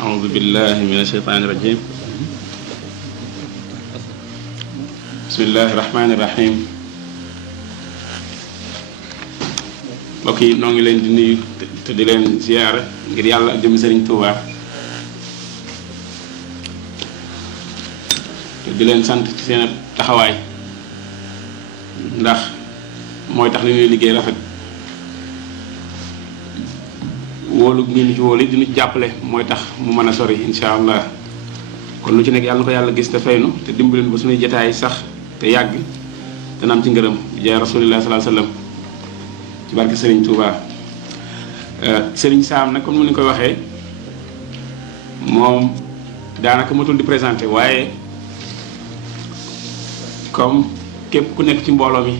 أعوذ بالله من الشيطان الرجيم بسم الله الرحمن الرحيم mbokk yi noo ngi leen di nuyu te di leen ziyaara ngir yàlla ak jëmm Sëriñ Tuubaa te di leen sant ci seen taxawaay ndax mooy tax li ñuy liggéey rafet wóolu ngi ñu ci wóolu di ñu jàppale mooy tax mu mën a sori insha allah kon lu ci nekk yàlla na ko yàlla gis te faynu te dimbali ba suñuy jotaay sax te yàgg dana am ci ngërëm bi jaay rasulillah sallallahu alayhi wasallam ci barke Serigne Touba Serigne Sam nag comme ni ñu koy waxee moom daanaka matul di présenté waaye comme képp ku nekk ci mbooloo mi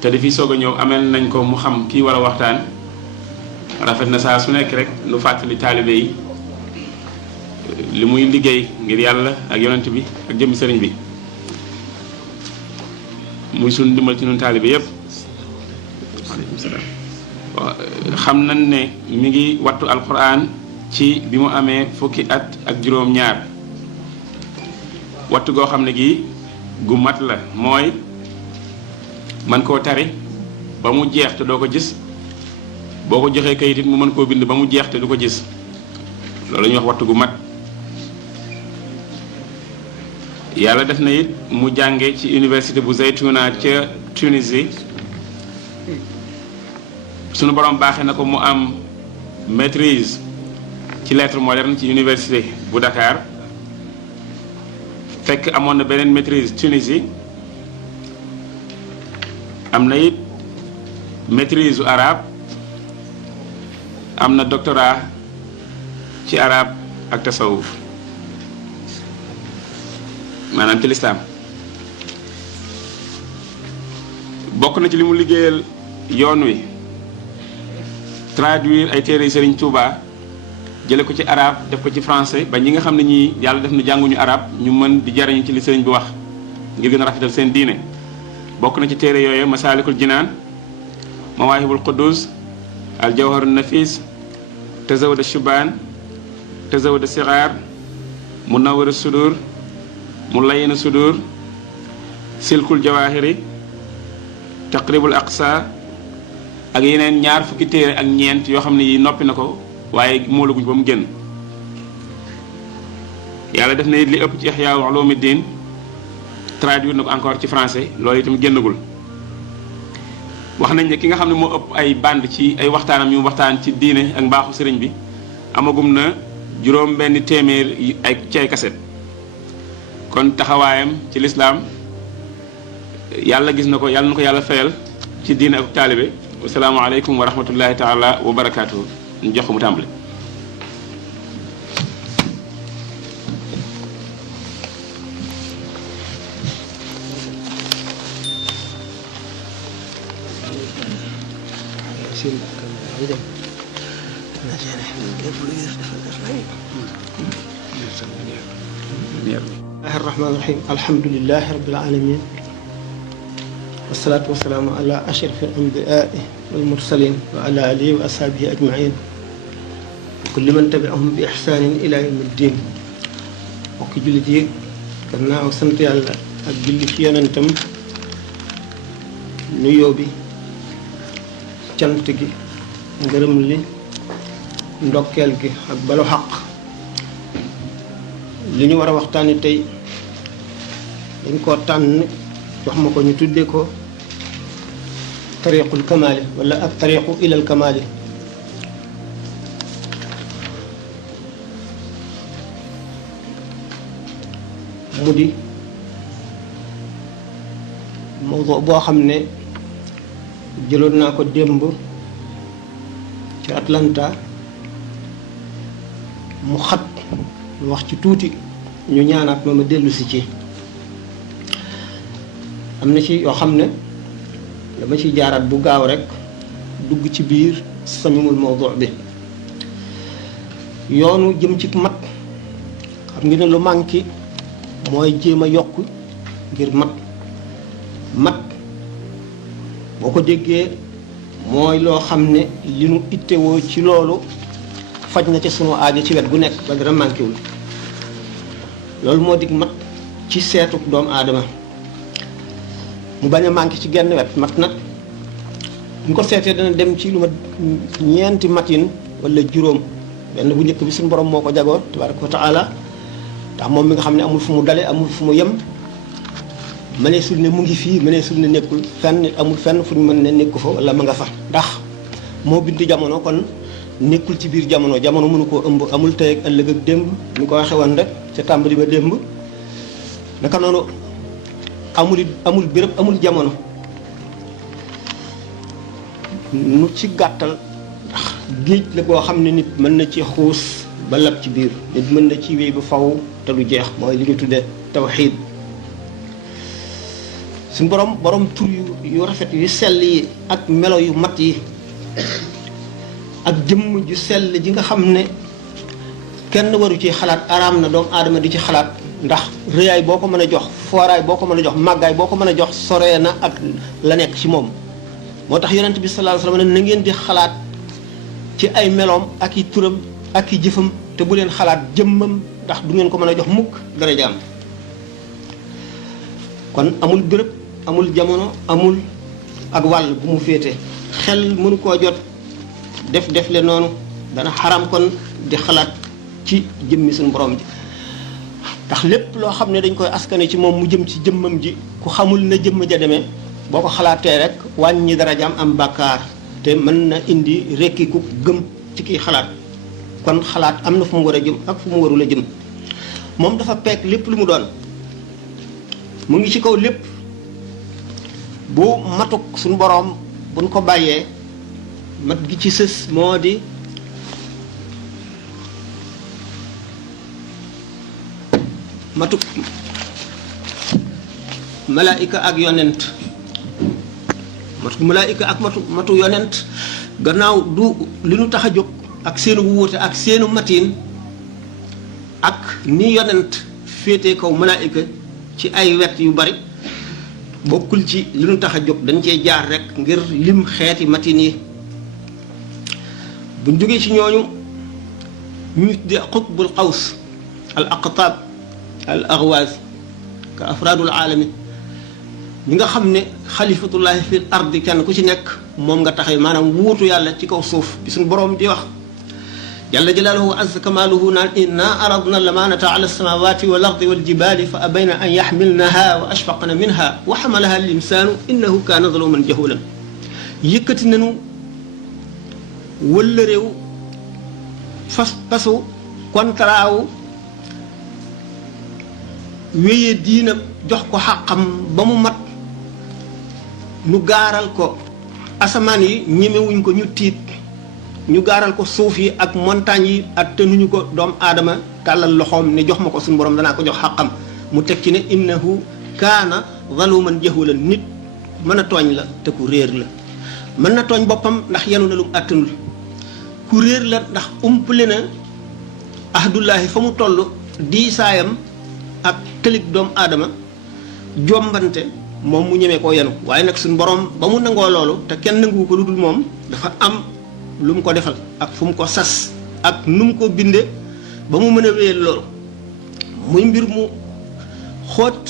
te di fi soog a ñëw amel nañ ko mu xam kii war a waxtaan rafet na saa su nekk rek nu fàttali taalibe yi li muy liggéey ngir yàlla ak yonent bi ak jëmmi sëriñ bi muy sunu dimbal ci ñun taalibe yépp waaleykum salaam xam nañ ne mi ngi wattu alquran ci bi mu amee fukki at ak juróom-ñaar wattu goo xam ne gi gu mat la mooy man koo tari ba mu jeex te doo ko gis boo ko joxee kayit it mu mën koo bind ba mu jeex te du ko gis loolu la ñuy wax wattu gu mat yàlla def na it mu jànge ci université bu Zaytuna ca Tunisie sunu borom baaxee na ko mu am maîtrise ci lettres modernes ci université bu Dakar fekk amoon na beneen maîtrise Tunisie am na it maîtrise u arabe am na doctorat ci arabe ak tasawuf maanaam ci lislaam bokk na ci li mu liggéeyal yoon wi traduire ay téere Serigne Touba jële ko ci arabe def ko ci français ba ñi nga xam ne ñii yàlla def na jànguñu arabe ñu mën di jariñu ci li Serigne bi wax ngir gën a rafetal seen diine bokk na ci téere yooyu Masaalikul Jinaan Mawaahibul Quddus al Jawharun Nafis Tazawud Shubaan Tazawud Sigaar Munawwir Sudur Mulayyin Sudur Silkul Jawaahiri Taqribul Aqsa ak yeneen ñaar fukki téere ak ñeent yoo xam ne yi noppi na ko waaye moolaguñ ba mu génn yàlla def na li ëpp ci Ihya Ulumuddin traduire na ko encore ci français loolu itam génnagul wax nañ ne ki nga xam ne moo ëpp ay band ci ay waxtaanam yu waxtaan ci diine ak mbaaxu sëriñ bi amagum na juróom benn téeméer ay ci ay kaset kon taxawaayam ci lislaam yàlla gis na ko yàlla na ko yàlla fayal ci diine ak taalibe wasalaamu aleykum wa rahmatullahi taala wa barakaatuhu ñu jox ko mu tàmbali bismillahi rahmaani rahim alhamdulilahi rabbil alamin wasalaatu wasalaamu ala ashrafil anbiyaai wal mursalin wa ala alihi wa ashaabihi ajmain kulli man tabi'ahum bi ihsaanin ila yawmi ddin mbokki jullit yi gannaaw sant yàlla ak julli ci yonentam nuyoo bi cant gi ngërëm li ndokkeel gi ak balu xaq li ñu war a waxtaani tey dañ koo tànn jox ma ko ñu tuddee ko tariqul kamaali wala ak tariqu ilal kamaali mu di mawdu boo xam ne jëloon naa ko démb ci Atlanta mu xat wax ci tuuti ñu ñaanaat ma dellu si ci am na ci yoo xam ne dama ciy jaaraat bu gaaw rek dugg ci biir samimul mawdu bi yoonu jëm ci mat xam nga ne lu manqué mooy jéem a yokk ngir mat boo ko déggee mooy loo xam ne li nu ittewoo ci loolu faj na ci sunu aajo ci wet gu nekk ba dara manqué wul loolu moo dig mat ci seetu doomu aadama mu bañ a manqué ci genn wet mat nag bu ñu ko seetee dana dem ci lu ma ñeenti matin wala juróom benn bu njëkk bi suñu borom moo ko jagoo tabaraka wa taala ndax moom mi nga xam ne amul fu mu dale amul fu mu yem mëneesul ne mu ngi fii mëneesul ne nekkul fenn amul fenn fu ñu mën ne nekku fa wala ma nga fa ndax moo bind jamono kon nekkul ci biir jamono jamono mënu koo ëmb amul tey ak ëllëg ak démb ñu ko waxe woon rek ca tàmbali ba démb naka noonu amul béréb amul jamono nu ci gàttal ndax géej la koo xam ne nit mën na ci xuus ba lab ci biir nit mën na ci wéy ba faw te du jeex mooy li ñu tuddee tawxiid suñu borom tur yu rafet yu sell yi ak melo yu mat yi ak jëmm ju sell ji nga xam ne kenn waru ci xalaat araam na doomu aadama di ci xalaat ndax rëyaay boo ko mën a jox fooraay boo ko mën a jox màggaay boo ko mën a jox soree na ak la nekk ci moom moo tax yonent bi sallallahu alayhi wasallam na ngeen di xalaat ci ay meloom ak i turam ak i jëfam te bu leen xalaat jëmmam ndax du ngeen ko mën a jox mukk darajaam kon amul béréb amul jamono amul ak wàll bu mu féete xel mënu koo jot def le noonu dana xaram kon di xalaat ci jëmmi suñu borom ji ndax lépp loo xam ne dañ koy askane ci moom mu jëm ci jëmmam ji ku xamul na jëmm ja demee boo ko xalaatee rek wàññi darajaam am bàkkaar te mën na indi rekki ku gëm ci kiy xalaat kon xalaat am na fu mu war a jëm ak fu mu warul a jëm moom dafa peek lépp lu mu doon mu ngi ci kaw lépp bu matuk suñu boroom buñ ko bàyyee mat gi ci sës moo di matuk malaayika ak yonent matu malaayika ak matu yonent gannaaw du li nu tax a jóg ak seenu wuute ak seenu matin ak ni yonent féete kaw malaayika ci ay wet yu bari bokkul ci li nu tax a jóg dañ cee jaar rek ngir lim xeeti matin yi buñ jógee ci ñooñu ñu di xutbul xaws al aqtaab al aghwaaz ka afraadul aalami ñi nga xam ne xalifatullahi fil ardi kenn ku ci nekk moom nga taxee maanaam wuutu yàlla ci kaw suuf bi suñu boroom di wax jalla jalaaluhu wa azza kamaaluhu naan inna aradna lamaanata ala samawati wal ardi wal jibali fa abayna an yaxmilnaha wa ashfaqna minha wa xamalaha al insaanu innahu kaana zaluman jahulan yëkkati nañu wëlla réew pasu kontaraawu wéyee diina jox ko xàqam ba mu mat ñu gaaral ko asamaan yi ñemewuñ ko ñu tiit ñu gaaral ko suuf yi ak montagne yi ak tenuñu ko doomu aadama tàllal loxoom ne jox ma ko suñu borom danaa ko jox xàqam mu teg ci ne innahu kaana zaluman jahulan nit mën a tooñ la te ku réer la mën na tooñ boppam ndax yenu na lu mu àttanul ku réer la ndax umpale na ahdullahi fa mu toll diisaayam ak tëlig doomu aadama jombante moom mu ñemee koo yenu waaye nag suñu borom ba mu nangoo loolu te kenn nanguwu ko lu dul moom dafa am lu mu ko defal ak fu mu ko sas ak nu mu ko bindee ba mu mën a wéyal loolu muy mbir mu xóot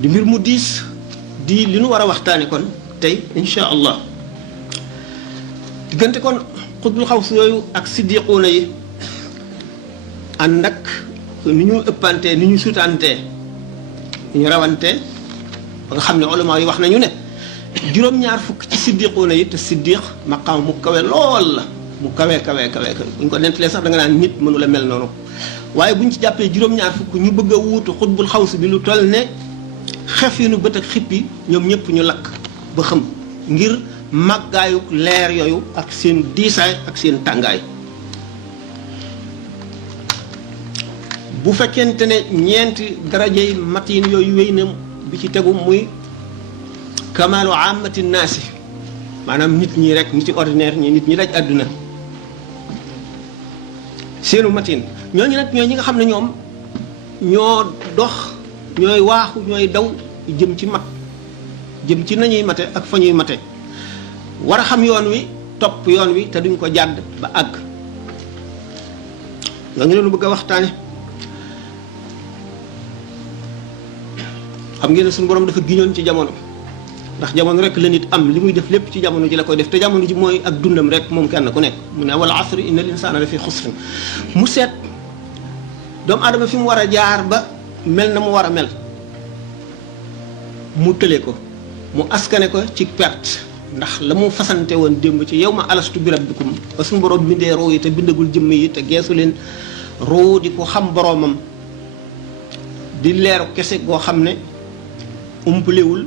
di mbir mu diis di li nu war a waxtaane kon tey insha allah diggante kon xutbul xaws yooyu ak siddiquuna yi ànd ak ni ñu ëppantee ni ñu sutantee ni ñu rawantee ba nga xam ne ulama yi wax nañu ne juróom-ñaar fukk ci siddiquuna yi te siddiq maqaam mu kawe lool la mu kawe bu ñu ko nentalee sax da nga naan nit mënu la mel noonu waaye bu ñu ci jàppee juróom-ñaar fukk ñu bëgg a wuutu xutbul xaws bi lu toll ne xef yi nu bët ak xippi ñoom ñëpp ñu lakk ba xam ngir màggaayu leer yooyu ak seen diisaay ak seen tàngaay bu fekkente ne ñeenti darajey matin yooyu wéy na bi ci tegu muy kamaalu amati naasi maanaam nit ñi rek nit ñi ordinaire ñi nit ñi daj àdduna seenu matin ñooñu nag ñooy ñi nga xam ne ñoom ñoo dox ñooy waaxu ñooy daw jëm ci mat jëm ci nañuy mate ak fa ñuy mate war a xam yoon wi topp yoon wi te duñ ko jàdd ba àgg. nga ngi leen bëgg a waxtaane xam ngeen ne suñu borom dafa giñoon ci jamono ndax jamono rek la nit am li muy def lépp ci jamono ji la koy def te jamono ji mooy ak dundam rek moom kenn ku nekk mu ne wal asri inna linsaana la fi xusrin mu seet doomu aadama fi mu war a jaar ba mel na mu war a mel mu tële ko mu askane ko ci perte ndax la mu fasante woon démb ci yow ma alastu bi rabbikum ba suñu borom bindee roo yi te bindagul jëmm yi te geesu leen roo di ko xam boroomam di leeru kese goo xam ne umpalewul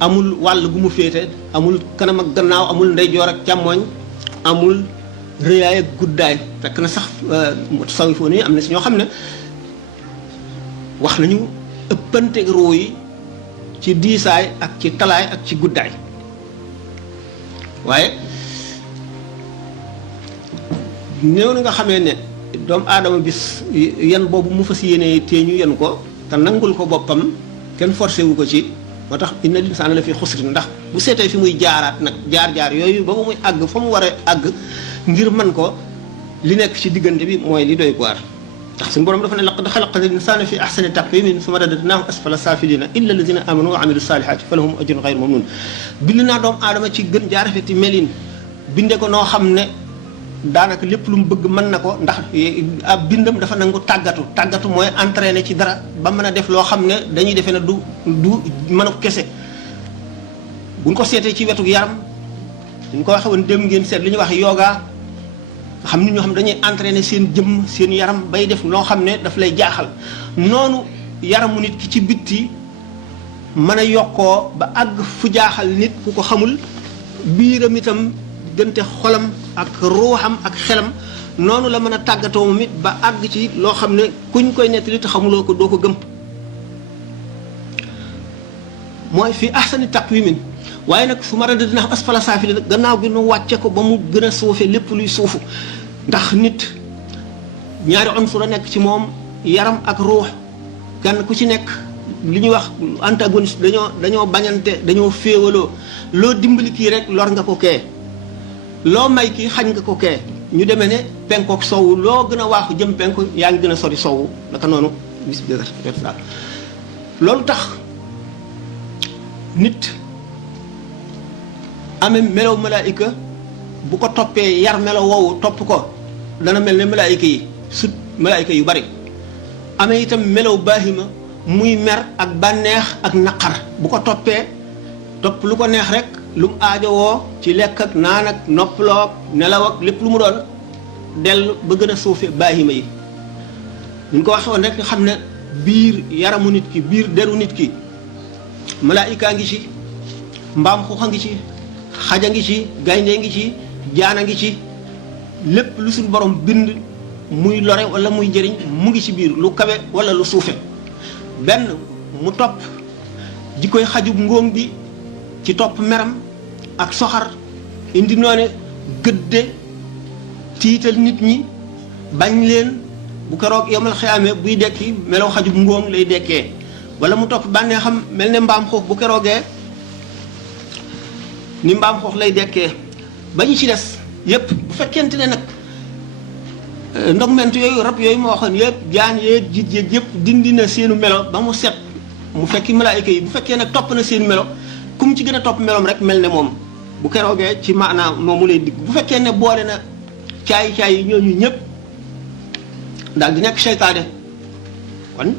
amul wàll gu mu féete amul kanam ak gannaaw amul ndeyjoor ak càmmooñ amul rëyaay ak guddaay fekk na sax mutasawwifoon yi am na si ñoo xam ne wax nañu ëppante roo yi ci diisaay ak ci talaay ak ci guddaay waaye néew na nga xamee ne doomu aadama bis yan boobu mu fas yéenee teeñu yan ko te nangul ko boppam kenn forcé wu ko ci moo tax inna linsaana la fi xusrin ndax bu seetee fi muy jaaraat nag jaar-jaar yooyu ba muy àgg fa mu war a àgg ngir mën ko li nekk ci diggante bi mooy li doy waar ndax suñu borom dafa ne laqad xalaqna linsaana fi ahsani taqwimin summa radadnaahu asfala saafilina illa allazina amanu wa amilu salihati falahum ajrun xayru mamnun bind naa doomu aadama ci gën jaarafeti melin binde ko noo xam ne daanaka lépp lu mu bëgg mën na ko ndax ab bindam dafa nangu tàggatu mooy entraîné ci dara ba mën a def loo xam ne dañuy defee ne du mën a ko kese buñ ko seetee ci wetu yaram dañ ko waxee woon dem ngeen seet li ñuy wax yoga nga xam nit ñoo xam dañuy entraîné seen jëmm seen yaram bay def loo xam ne daf lay jaaxal noonu yaramu nit ki ci bitti mën a yokkoo ba àgg fu jaaxal nit ku ko xamul biiram itam diggante xolam ak ruuxam ak xelam noonu la mën a tàggatoo moom it ba àgg ci loo xam ne kuñ koy nettali te xamuloo ko doo ko gëm mooy fi ahsani taqwimin waaye nag su ma radadnaahu asfala saafiliin gannaaw gi nu wàcce ko ba mu gën a suufe lépp luy suufu ndax nit ñaari unsur a nekk ci moom yaram ak ruux kenn ku ci nekk li ñuy wax antagoniste dañoo bañante dañoo féewaloo loo dimbali kii rek lor nga ko kee loo may kii xañ nga ko kee ñu demee ne penkook sowwu loo gën a waaxu jëm penku yaa ngi gën a sori sowwu naka noonu bis bi loolu tax nit amee melow malaayika bu ko toppee yar melo woowu topp ko dana mel ne malaayika yi sut malaayika yu bari amee itam melow baahima muy mer ak bànneex ak naqar bu ko toppee topp lu ko neex rek lu mu aajowoo ci lekk ak naan ak noppaloo ak nelaw ak lépp lu mu doon dellu ba gën a suufe baahima yi ñu ko waxee woon rek nga xam ne biir yaramu nit ki biir deru nit ki malaayika ngi ci mbaam xuuxa ngi ci xaja ngi ci gaynde ngi ci jaana ngi ci lépp lu suñ borom bind muy lore wala muy jëriñ mu ngi ci biir lu kawe wala lu suufe benn mu topp ji koy xajub ngóom bi ci topp meram ak soxar indi noone gëdde tiital nit ñi bañ leen bu keroog yomal xiyaame buy dekki melaw xajub ngóom lay dekkee wala mu topp bànnee xam mel ne mbaam xuux bu keroogee ni mbaam xuux lay dekkee ba ñu ci des yépp bu fekkente ne nag ndogment yooyu rab yooyu ma waxoon yépp jaan yeeg jiit yeeg yépp dindi na seenu melo ba mu set mu fekki malaayika yi bu fekkee nag topp na seenu melo kum ci gën a topp meloom rek mel ne moom bu keroogee ci maanaam moom mu lay digg bu fekkee ne boole na caay yi ñooñu ñëpp daal di nekk seytaane kon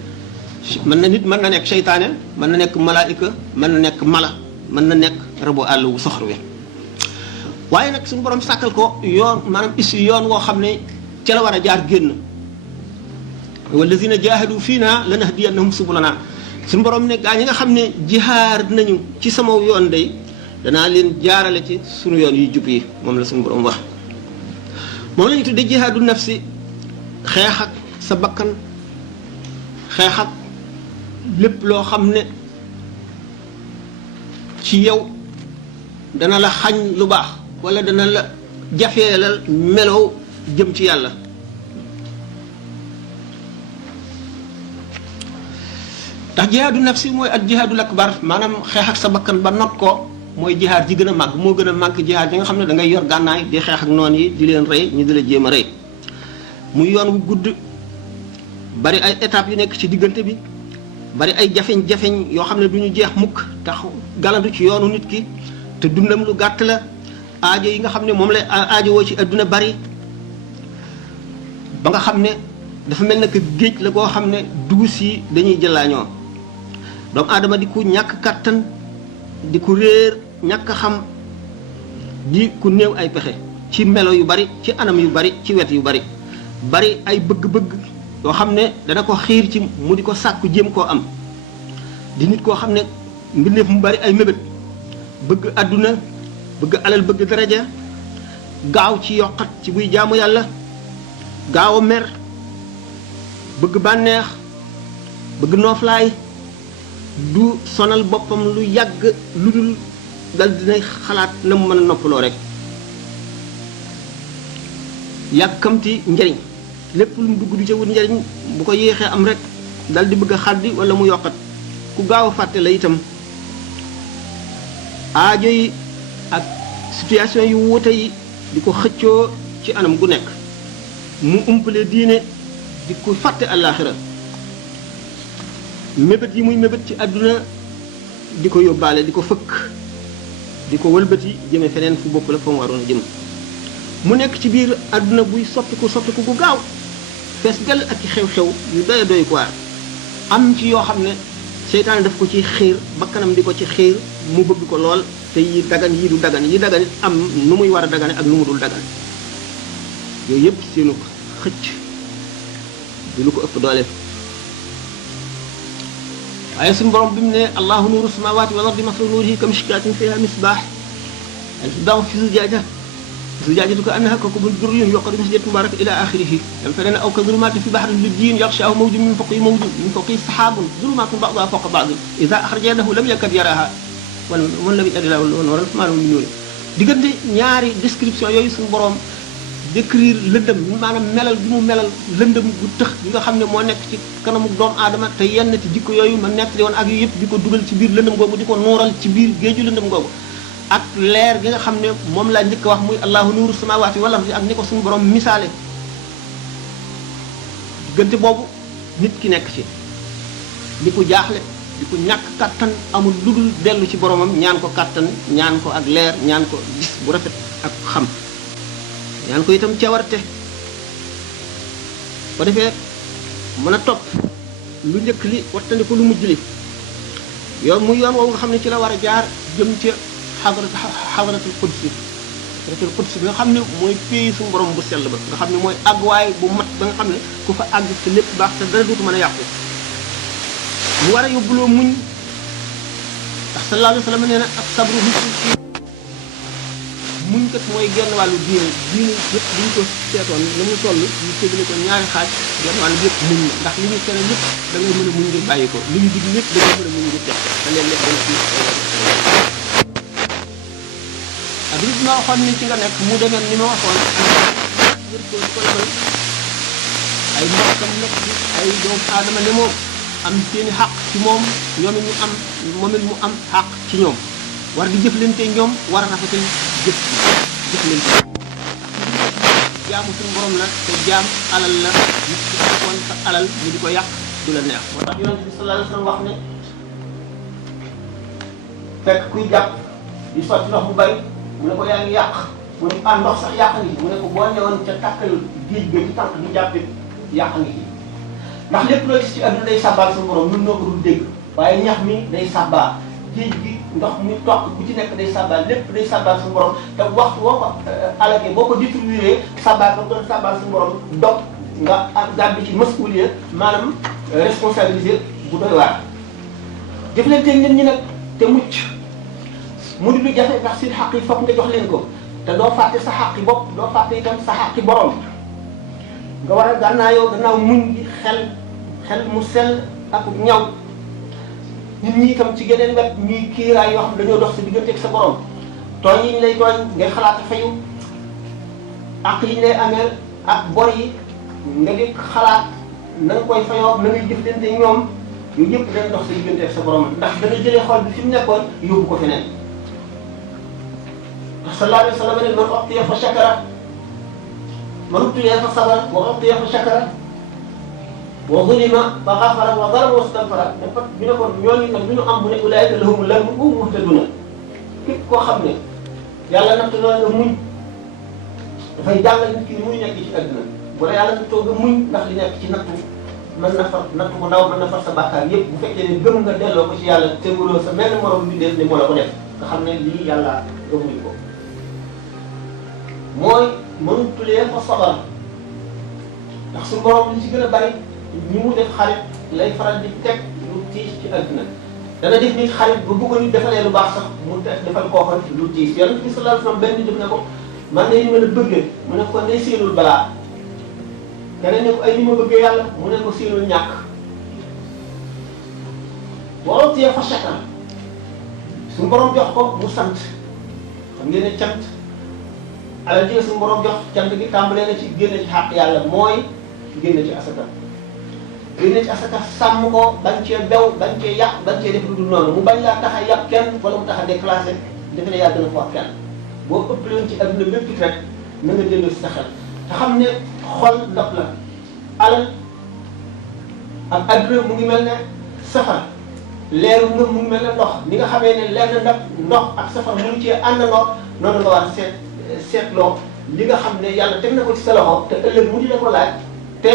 mën na nit mën na nekk seytaane mën na nekk malaayika mën na nekk mala mën na nekk rabu àll wu soxor wi waaye nag suñu borom sàkkal ko yoon maanaam issu yoon woo xam ne ca la war a jaar génn wallazina jaahadu fiina lanahdiyannahum subulana suñu borom ne gaa ñi nga xam ne jihaar nañu ci sama yoon day danaa leen jaarale ci suñu yoon yu jub yi moom la suñu borom wax moom la ñu tuddee jihaadu nafsi xeex ak sa bakkan xeex ak lépp loo xam ne ci yow dana la xañ lu baax wala dana la jafeelal melow jëm ci yàlla ndax jihaadu nafsi mooy ak jihaadul akbar maanaam xeex ak sa bakkan ba not ko mooy jihaad ji gën a màgg moo gën a màgg jihaad yi nga xam ne da ngay yor gànnaay di xeex ak noon yi di leen rey ñu di la jéem a rey muy yoon wu gudd bari ay étapes yu nekk ci diggante bi bari ay jafeñ-jafeñ yoo xam ne du ñu jeex mukk tax galandu ci yoonu nit ki te dundam lu gàtt la aajo yi nga xam ne moom lay aajo woo ci adduna bari ba nga xam ne dafa mel ne que géej la koo xam ne duus yi dañuy jëlaañoo doomu aadama di ku ñàkk kàttan di ku réer ñàkk xam di ku néew ay pexe ci melo yu bari ci anam yu bari ci wet yu bari bari ay bëgg-bëgg yoo xam ne dana ko xiir ci mu di ko sàkku jéem koo am di nit koo xam ne mbindeef mu bari ay mébét bëgg àdduna bëgg alal bëgg daraja gaaw ci yokkat ci buy jaamu yàlla gaaw a mer bëgg bànneex bëgg nooflaay du sonal boppam lu yàgg lu dul dal dinay xalaat na mu mën a noppaloo rek yàkkamti njariñ lépp lu mu dugg du ca wut njariñ bu ko yéexee am rek dal di bëgg a xaddi wala mu yokkat ku gaaw a fàtte la itam aajo yi ak situation yu wuute yi di ko xëccoo ci anam gu nekk mu umpale diine di ko fàtte àllaaxira mébét yi muy mébét ci àdduna di ko yóbbaale di ko fëkk di ko wëlbati jëme feneen fu bopp la fa mu waroon a jëm mu nekk ci biir àdduna buy soppiku gu gaaw fees dell ak ci xew-xew yu doy doy quoi am ci yoo xam ne seytaane daf ko ci xiir bakkanam di ko ci xiir mu bëgg ko lool te yi dagan yi du dagan yi dagan it am nu muy war a dagane ak nu mu dul dagan yooyu yëpp seenu xëcc di lu ko ëpp doole waaye suñu borom bi mu ne allahu nuuru samawati wal ardi maslu nuurihi kamishkaatin fiha misbaax al-misbaahu fi zujaaja زجاجة كأنها كوكب دري يوقد من شجرة مباركة إلى آخره فلان أو كظلمات في بحر اللجين يغشاه موج من فوقه موج من فوقه سحاب ظلمات بعضها فوق بعض إذا أخرج يده لم يكد يراها ولا بيد الله والنور ما له من نور diggante ñaari description yooyu suñu borom décrire lëndëm maanaam melal bi mu melal lëndëm gu tëx bi nga xam ne moo nekk ci kanamu doomu aadama te yenn ci jikko yooyu ma nettali woon ak yu yëpp di ko dugal ci biir lëndëm googu di ko nuural ci biir géeju lëndëm googu ak leer gi nga xam ne moom laa njëkk wax muy allahu nuuru samaawaati wal ardi ak ni ko suñu borom misaale diggante boobu nit ki nekk ci di ko jaaxle di ko ñàkk kàttan amul lu dul dellu ci boromam ñaan ko kàttan ñaan ko ak leer ñaan ko gis bu rafet ak xam ñaan ko itam cawarte ko defee mën a topp lu njëkk li wattandi ko lu mujj li yoon muy yoon woowu nga xam ne ci la war a jaar jëm ca xadaratul qudsi xadaratul qudsi bi nga xam ne mooy pays suñu borom bu sell ba nga xam ne mooy àgguwaay bu mat ba nga xam ne ku fa àgg te lépp baax te dara dootu mën a yàqu mu war a yóbbuloo muñ ndax sallallahu alayhi wa sallam nee na ak sabru muñ kat mooy genn wàllu diine yëpp bu ñu ko seetoon na mu toll ñu séddale ko ñaari xaaj genn wàllu yëpp muñ la ndax li ñu tere lépp da ngay mën a muñ ngir bàyyi ko li ñu dig lépp da ngay mën a muñ ngir teg te leen lépp dana ci ak li ma waxoon ni ci nga nekk mu demee ni ma waxoon wër ko ko lebal ay mbokkam nekk ci ay doomu aadama ne moom am seeni xaq ci moom ñoom it ñu am moom it mu am xaq ci ñoom war di jëflante ñoom war a rafetal jëflante jaamu suñu borom la te jaam alal la nit ci fekkoon sa alal ñu di ko yàq du la neex moo tax yonent bi sallallahu alayhi wa sallam wax ne fekk kuy jàpp di sotti ndox bu bari mu ne ko yaa ngi yàq mu ne ah ndox sax yàq ngi ci mu ne ko boo newoon ca tàkkal géej ga ci tànk di jàppee yàq ngi ci ndax lépp loo gis ci àdduna day sàbbaal suñu borom ñun noo ko dul dégg waaye ñax mi day sàbbaa géej gi ndox mi toq bu ci nekk day sàbbaal lépp day sàbbaal suñu borom te waxtu boo ko alagee boo ko distribué sàbbaal ba doon sàbbaal suñu borom dog nga gàddu ci masuuliya maanaam responsabilisé bu doy waar jëflante nit ñi nag te mucc mu di lu jafe ndax seen xaq yi foog nga jox leen ko te doo fàtte sa xaqi bopp doo fàtte itam sa xaqi borom nga war a gànnaayoo gannaaw muñ gi xel mu sell ak ñaw nit ñi itam ci geneen wet ñuy kiiraay yoo xam dañoo dox sa diggante ak sa borom tooñ yi ñu lay tooñ ngay xalaat fayu ak yi ñu lay ameel ak bor yi nga di xalaat na nga koy fayoo na ngay jëflante ñoom yooyu yëpp dañ dox sa diggante ak sa borom ndax dana jëlee xol bi fi mu nekkoon yóbbu ko feneen ndax sallallahu alayhi wa sallam ne man u'tiya fa shakara man u'tiya fa sabara wa u'tiya fa shakara wa zulima fa ghafara wa zalama wastaghfara dafa ñu ne ko ñooñu nag ñu am bu ne ulaa'ika lahumul amnu wa hum muhtaduna képp koo xam ne yàlla natt na nga muñ dafay jàngal nit ki ni muy nekk ci àdduna wala yàlla na toog nga muñ ndax li nekk ci nattu mën na far nattu bu ndaw mën na far sa bàkkaar yëpp bu fekkee ne gëm nga delloo ko ci yàlla teguloo sa menn morom bi def ne moo la ko def nga xam ne lii yàlla gëmuñ ko mooy mënutulee fa sabar ndax su borom li ci gën a bari ñi mu def xarit lay faral di teg lu tiis ci àdduna dana def nit xarit ba bëgg nit defalee lu baax sax mu defal koo xam lu tiis yàlla bi sallallahu alayhi wasallam benn def ne ko man de ni ma la bëggee mu ne ko ne séenul balaa keneen ne ko ay ni ma bëggee yàlla mu ne ko séenul ñàkk boo tiyee fa shakar suñu borom jox ko mu sant xam ngeen ne cant alal ji suñu borom jox cant gi tàmbalee na ci génne ci xàq yàlla mooy génne ci asaka génne ci asaka sàmm ko bañ cee bew bañ cee yàq bañ cee def lu dul noonu mu bañ laa tax a yàq kenn wala mu tax a déclassé defe ne yaa gën a fort kenn boo ëpp leen ci adduna bépp rek na nga dellu si sa xel te xam ne xol ndox la alal ak adduna mu ngi mel ne safar leeru ngëm mu ngi mel ne ndox ni nga xamee ne lenn ndox ak safar mënu cee àndandoo noonu nga war a seetloo li nga xam ne yàlla teg na ko ci sa loxo te ëllëg mu di la ko laaj te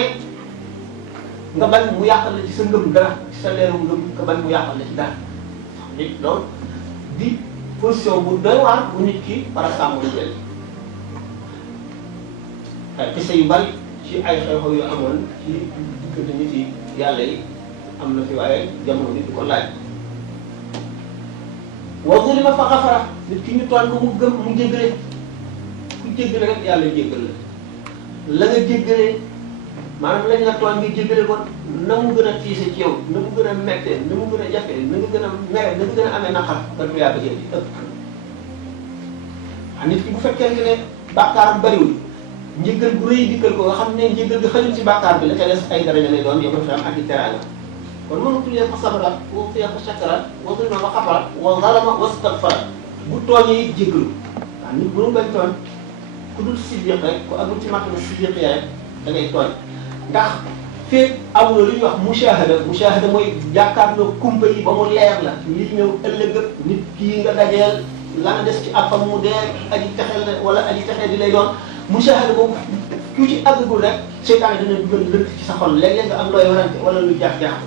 nga bañ mu yàqal la ci sa ngëm dara ci sa leeru ngëm nga bañ mu yàqal la ci dara nit loolu di position bu doy waar bu nit ki par exemple jël ay xisa yu bari ci ay xew-xew yu amoon ci diggante nit yi yàlla yi am na fi waaye jamono bi du ko laaj wa zulima fa xafara nit ki ñu tooñ ko mu gëm mu jéggale ku jéggale rek yàlla jéggal la nga jéggale maanaam lañ la tooñ nga jéggale ko na mu gën a tiise ci yow na mu gën a mettee na mu gën a jafe na nga gën a mere na nga gën a amee naqar ba du yaa bëggee di ëpp a nit ki bu fekkente ne bàkkaaram bariwul njëggal bu rëy dikkal ko nga xam ne njëggal bi xajul ci bàkkaar bi la ca des ay daraja lay doon yow dafa am ak i teraanga kon mënu tuddee fa sabara wa tuddee fa shakara wa zulima fa xafara wa zalama wastaghfara bu tooñee it jéggalu waaw nit mënu bañ tooñ ku dul siddiq rek ku agul ci matt na siddiq ya rek da ngay tooñ ndax fépp amuloo lu ñuy wax mushahada mooy jàkkaarloo kumpa yi ba mu leer la li ñëw ëllëg nit kii nga dajeel la nga des ci àppam mu dee aji texeel la wala aji texee di lay doon mushahada boobu ku ci àggagul rek seytaane dina dugal lënt ci sa xol léeg-léeg nga am looy warante wala lu jaax-jaax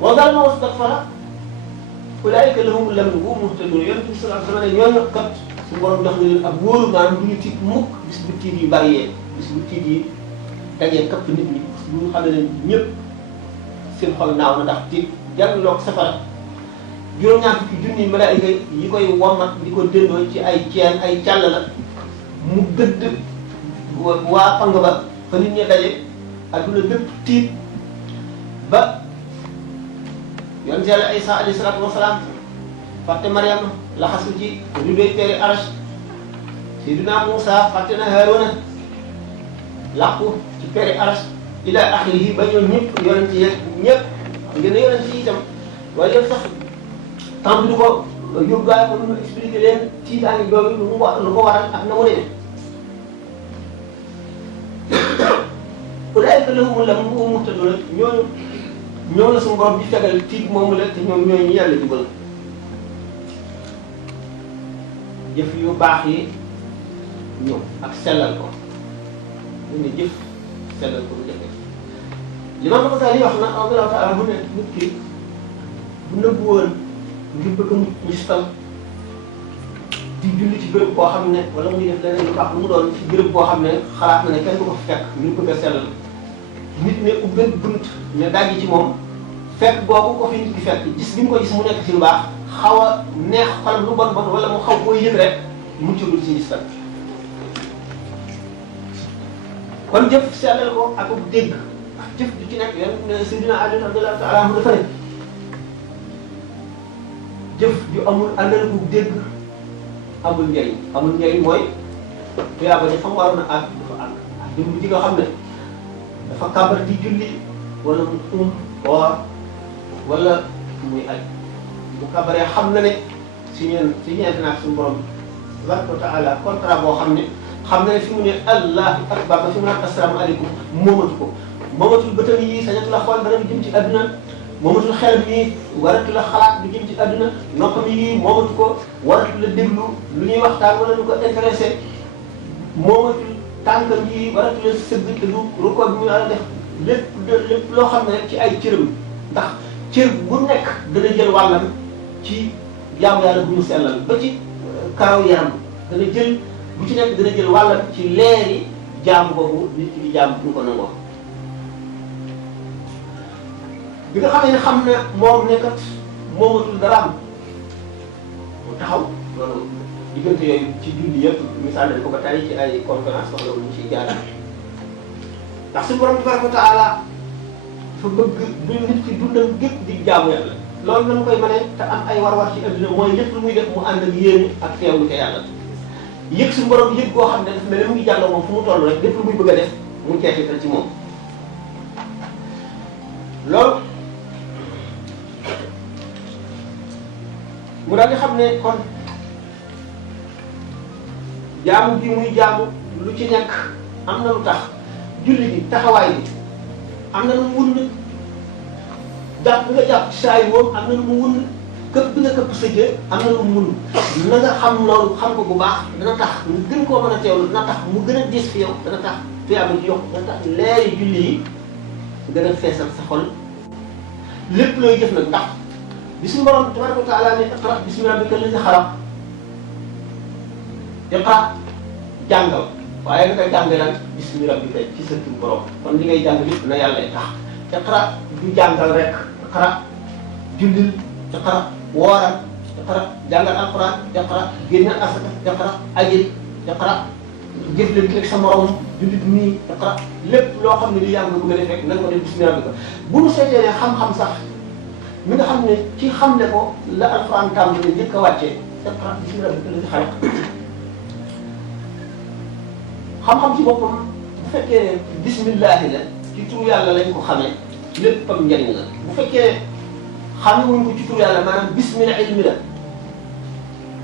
wa zalama wastaghfara ulaa'ika lahumul amnu wa hum muhtadun yonent bi sallallahu alayhi wa sallam ne ñooñu kat su borom jox na leen ak wóolu maanaam du ñu tiit mukk bis bu tiit yi bari bis bu tiit yi dajee këpp nit ñi bu ñu xam ne ñëpp seen xol naaw na ndax tiit jàngloo ko safara juróom-ñaar fukki junni malaayika yi koy wommat di ko dëndoo ci ay ceen ay càll la mu gëdd waa pang ba fa nit ñi daje adduna bépp tiit ba yonent Yàlla Isa alayhi salaatu wasalaam fàtte Mariam laxasu ci rubey teeri arash Seydina Muusa fàtte na Haaruna làqu ci peeri arash ila axirihi ba ñoom ñëpp yonent yi ñëpp xam ngeen ne yonent yi itam waaye yëpp sax temps bi du ko yóbbaale ko nu expliqué leen tiitaange jooju lu ko waral ak na mu demee ulaa'ika lahumul amnu wa hum muhtadun ñoo la suñu borom di fegal tiit moomu la te ñoom ñooy ñu yàlla jubal jëf yu baax yi ñëw ak sellal ko mu ne jëf sellal ko lu jafe Imaam Ghazali wax na radiyallahu ta'ala mu ne nit ki bu nëbbu woon ngir bëgg a mucc ngistal di julli ci béréb boo xam ne wala muy def leneen lu baax lu mu doon ci béréb boo xam ne xalaat na ne kenn du ko fekk ngir bëgg a sellal nit ne ubben bunt ne dajji ci moom fekk boobu ko fi nit ki fekk gis bi mu ko gis mu nekk ci lu baax xaw a neex xolam lu bon bon wala mu xaw koo yëg rek muccagul ci ngistal kon jëf sellal ko ak dégg ak jëf du ci nekk yéen Seydina Ali radiyallahu ta'ala anhu dafa ne jëf ju amul àndal bu dégg amul njëriñ mooy tuyaaba dafa waroon a àgg dafa àgg ak jëmm ji nga xam ne dafa kàmbar di julli wala mu woor wala muy aj bu kàmbaree xam na ne signé naag suñu borom tabaraka wa taala contrat boo xam ne xam na ne fi mu ne allahu akbar ba fi mu naan asalaamaaleykum moomatu ko moomatul bëtam yi sañatu la xool dara bi jëm ci àdduna moomatul xelam yi waratu la xalaat bi jëm ci àdduna noppam yi moomatu ko waratu la déglu lu ñuy waxtaan wala lu ko intéressé moomatul tànkam yi waratu la sëgg te du rukkoo bi mu war a def lépp loo xam ne rek ci ay cëram ndax cër bu nekk dana jël wàllam ci jaamu yàlla bu mu sellal ba ci karaw yaram dana jël bu ci nekk dana jël wàllam ci leeri jaamu boobu nit ki di jaamu bu ñu ko nangoo bi nga xam ne xam ne moom nekkat moomatul daraam mu taxaw loolu diggante yooyu ci julli yëpp misaal dañ ko ba tey ci ay conférence wax la lu ñu ciy jaar ndax suñu borom tabaraka wa taala dafa bëgg du nit ki dundam gépp di jaamu yàlla loolu la mu koy mënee te am ay war-war ci adduna mooy lépp lu muy def mu ànd ak yéene ak teewlu ca yàlla yëg suñu borom yëg goo xam ne daf mel ne mu ngi jàll moom fu mu toll rek lépp lu muy bëgg a def mu jeexital ci moom loolu mu daal di xam ne kon jaamu gi muy jaamu lu ci nekk am na lu tax julli bi taxawaay bi am na lu mu wund jàpp bi nga jàpp ci saa yi moom am na lu mu wund këpp bi nga këpp sa jë am na lu mu wund na nga xam loolu xam ko bu baax dana tax mu gën koo mën a teewlu dana tax mu gën a diis fi yow dana tax tuyaaba ji yokk dana tax leeri julli yi gën a feesal sa xol lépp looy jëf nag ndax bi suñu borom tabaraka wa taala ne iqra bismi rabbika allazi xalaq iqra jàngal waaye nga koy jàngee nag bismi rabbika ci sa tur borom kon li ngay jàng lépp na yàlla tax iqra du jàngal rek iqra jullil iqra wooral iqra jàngal alquran iqra génnal asaka iqra ajri iqra jëflante rek sa morom jullit nii iqra lépp loo xam ne li yàlla bëgg a def rek na nga ko def bismi rabbika bu nu seetee ne xam-xam sax mi nga xam ne ci xamle ko la alquran tàmbali njëkk a wàccee iqra bismi rabbika allazi xalaq xam-xam ci boppam bu fekkee ne bismillahi la ci turu yàlla lañ ko xamee léppam njëriñ la bu fekkee ne xame wuñ ko ci turu yàlla maanaam bismil ilmi la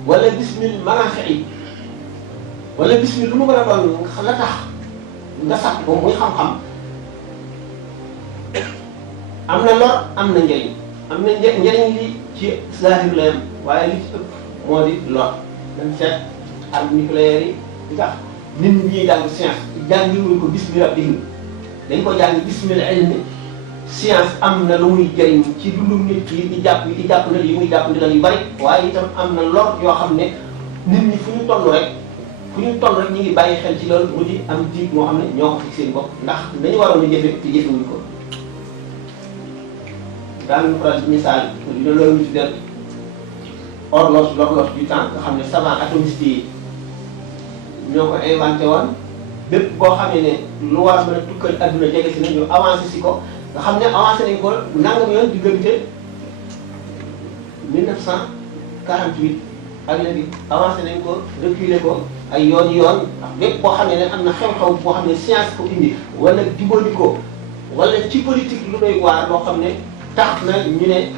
wala bismil manaafi'i wala bismil lu mu mën a doon la tax nga sàkk ko muy xam-xam am na lor am na njëriñ am na njëriñ li ci zahir la yam waaye li ci ëpp moo di lor dañ seet armes nucléaires yi di tax nit ñi ñuy jàng science jàngiwuñ ko bismi rabbihim dañ ko jàng bismil ilmi science am na lu muy jëriñ ci dundum nit ki di jàpp na li muy jàpp ndilal yu bari waaye itam am na lor yoo xam ne nit ñi fu ñu toll rek ñu ngi bàyyi xel ci loolu mu di am diig moo xam ne ñoo ko fi seen bopp ndax nañu waroon a jëfe te jëfewuñ ko daanañu faral di misaal dina loolu ñu tuddee l'horloge du temps nga xam ne savant atomiste yi ñoo ko inventé woon bépp boo xamee ne lu war a mën a tukkal adduna jege si na ñu avancé si ko nga xam ne avancé nañ ko nangam yoon diggante 1948 ak léegi avancé nañ ko reculé ko ay yoon ndax bépp boo xamee ne am na xew-xew boo xam ne science ko indi wala jubóoli ko wala ci politique lu doy waar loo xam ne tax na ñu ne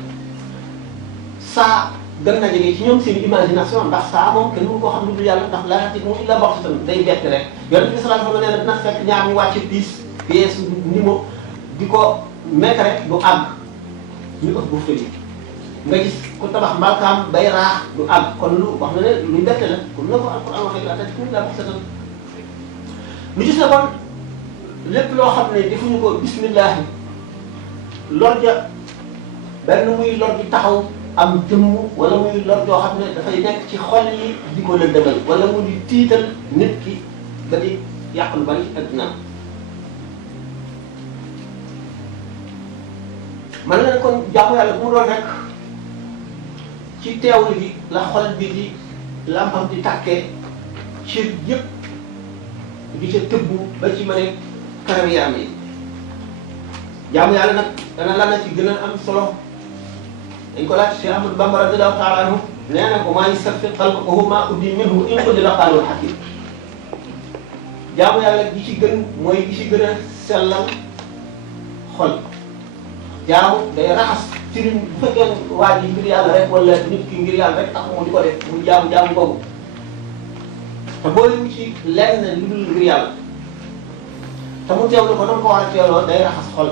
saa gën na jege ci ñoom seen imagination ndax saa moom kenn mënu koo xam lu dul yàlla ndax laata moom il la bokk tam day bett rek yonent bi sallallahu alayhi wa sallam nee na dina fekk ñaar ñu wàcce pièce nimo di ko mettre rek du àgg ñu ëpp bu fële nga gis ku tabax mbalkaam bay raax du àgg kon lu wax na ne luy bette la kon na ko alquran waxee laata moom la bokk tam lu gis na kon lépp loo xam ne defuñu ko bismillah lor ja benn muy lor di taxaw am jëmm wala muy lor joo xam ne dafay nekk ci xol yi di ko lëndëmal wala mu di tiital nit ki ba di yàq lu bari ak dina man la kon jaamu yàlla bu mu doon rek ci teewlu gi la xol bi di lampam di tàkkee ci yëpp di ca tëbbu ba ci ma ne kanam yaram yi jaamu yàlla nag dana lan la ci gën a am solo dañ ko laaj Cheikh Ahmadou Bamba radiyallahu ta'ala anhu nee na ko maa yasfi qalbuhu ma uddi minhu in qudira qalul hakim jaamu yàlla gi ci gën mooy gi ci gën a sellal xol jaamu day raxas sëriñ bu fekkee waa ji ngir yàlla rek wala nit ki ngir yàlla rek tax mu di ko def muy jaamu boobu te boole ci lenn lu dul ngir yàlla te mu teewlu ko dama ko war a teewloo day raxas xol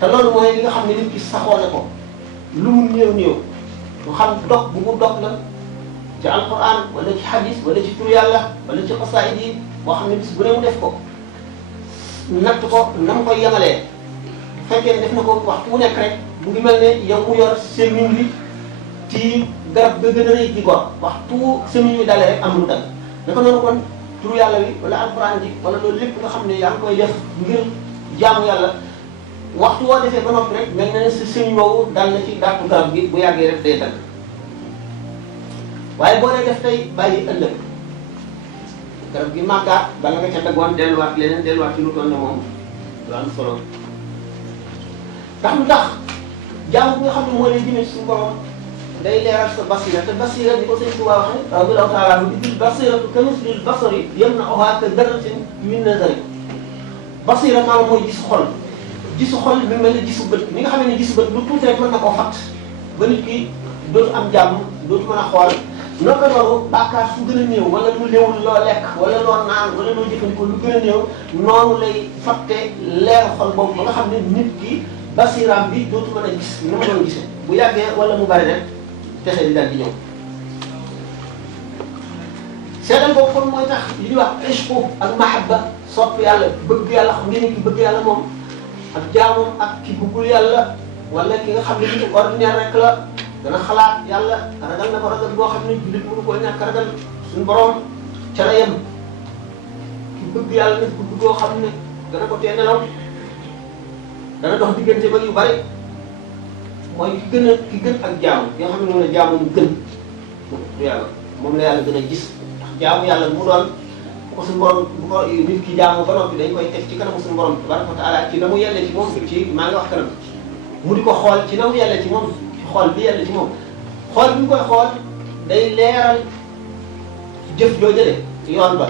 te loolu mooy li nga xam ne nit ki saxoo na ko lu mu néew néew mu xam dog bu mu dog la ci alquran wala ci hadis wala ci tur yàlla wala ci xasaayid yi boo xam ne bis bu ne mu def ko natt ko na mu koy yemalee bu fekkee ne def na ko waxtu wu nekk rek mu ngi mel ne yow mu yor semiñ bi ci garab ga gën a rëy ci gor waxtu semiñ bi dalee rek am lu dal naka noonu kon tur yàlla wi wala alquran ji wala loolu lépp nga xam ne yaa ngi koy def ngir jaamu yàlla waxtu woo defee ba noppi rek mel na ne sa semiñ boobu dal na ci gàttu garab gi bu yàggee rek day dal waaye boo dee def tey bàyyi ëllëg garab gi màggaat bala nga ca daggoon delluwaat leneen delluwaat ci lu toll ne moom lu am solo ndax lu tax jaamu bi nga xam ne moo lay jëmee suñu borom day leeral sa basira te basira ni ko sëñ Tuubaa wax ne radiyallaahu taala anhu idil basiratu kamislil basari yamna'uhaa ka darratin min nazari basira maanaam mooy gisu xol bi mel ne gisu bët ni nga xam ne gisu bët lu tuuti rek mën na koo fatt ba nit ki dootu am jàmm dootu mën a xool noo ko noonu bàkkaar fu gën a néew wala lu léewul loo lekk wala loo naan wala loo jëfandikoo lu gën a néew noonu lay fatte leer xol boobu ba nga xam ne nit ki basiraam bi dootu mën a gis ni mu doon gisee bu yàggee wala mu bari rek texe di daal di ñëw seetal boobu kon mooy tax li ñuy wax ishqu ak mahabba sopp yàlla bëgg yàlla xam ngeen ni ki bëgg yàlla moom ak jaamam ak ki bëggul yàlla wala ki nga xam ne nit ordinaire rek la dana xalaat yàlla ragal na ko ragal boo xam ne jullit mënu ko ñàkk ragal suñu borom ca la yem ki bëgg yàlla nag bëgg boo xam ne dana ko tee nelaw dana dox diggante ba yu bari mooy ki gën ak jaamu ki nga xam ne moom la jaamu mu gën du yàlla moom la yàlla gën a gis ndax jaamu yàlla mu doon bu ko suñu borom bu ko nit ki jaamu ba noppi dañ koy teg ci kanamu suñu borom tabaraka wa taala ci na mu yelle ci moom ci maa ngi wax kanam mu di ko xool ci na mu yelle ci moom xool bi yàlla ci moom xool bi ñu koy xool day leeral jëf joo jële yoon ba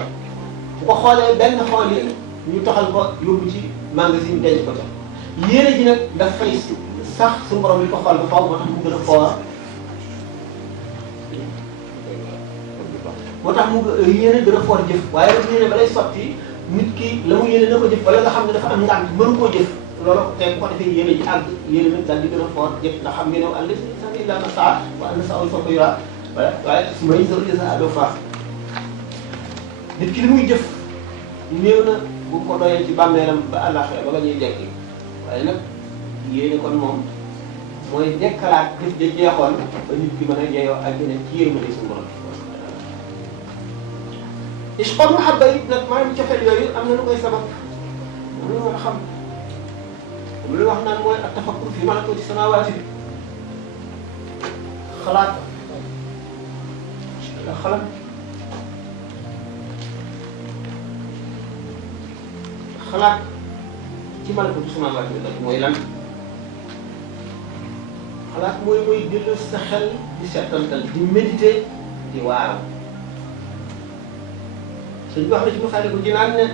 bu ko xoolee benn xool yi ñu toxal ko yóbbu ci magasin denc ko ca yéene ji nag dafay sax suñu borom li ko xool ba faw moo tax mu gën a foor moo tax mu yéene gën a foor jëf waaye rek yéene ba lay sotti nit ki la mu yéene na ko jëf wala nga xam ne dafa am ngànt mënu koo jëf loolu tey bu ko defee yéene ji àgg yéene nag daal di gën a foor jëf ndax xam ngeen ne àll si sax illa ma saa wa anna saa soo ko yoraa waaye su ma yëngu sa àddoo faax nit ki li muy jëf néew na bu ko doyee ci bàmmeelam ba àllaaxira ba nga ñuy dekki waaye nag yéene kon moom mooy dekkalaat jëf ja jeexoon ba nit ki mën a jeeyoo ak yeneen ci yërmande suñu borom. ishqul mahabba yi nag maanaam cofeel yooyu am na lu koy sabab moom la ñu war a xam. lu wax naan mooy ak tafakkur fi malakuuti samaawaati xalaat ci malakuuti samaawaati mooy lan xalaat mooy dellu sa xel di seetantal di méditer di waaru suñ wax na ci Masaalikul Jinaan ne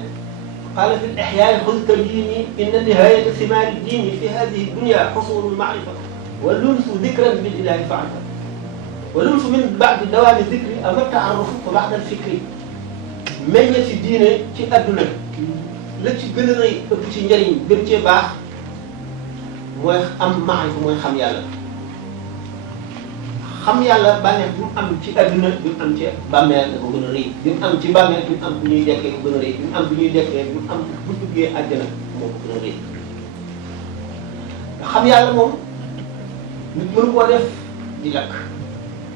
قال في الإحياء خذ تبييني إن نهاية ثمار الدين في هذه الدنيا حصول المعرفة واللمس ذكرا بالإله فعلا واللمس من بعد دوام الذكر أما التعرف فبعد الفكر من في الدين في أدنى la ci gën a rëy ëpp ci njëriñ gën cee baax mooy am maarifa mooy xam yàlla bànneex bi mu am ci adduna bi mu am ci bàmmeel da ko gën a rëy bi mu am ci bàmmeel bi mu am bu ñuy dekkee ko gën a rëy bi mu am bu ñuy dekkee bi mu am bu duggee àjjana moo ko gën a rëy nga xam yàlla moom nit mënu koo def di lakk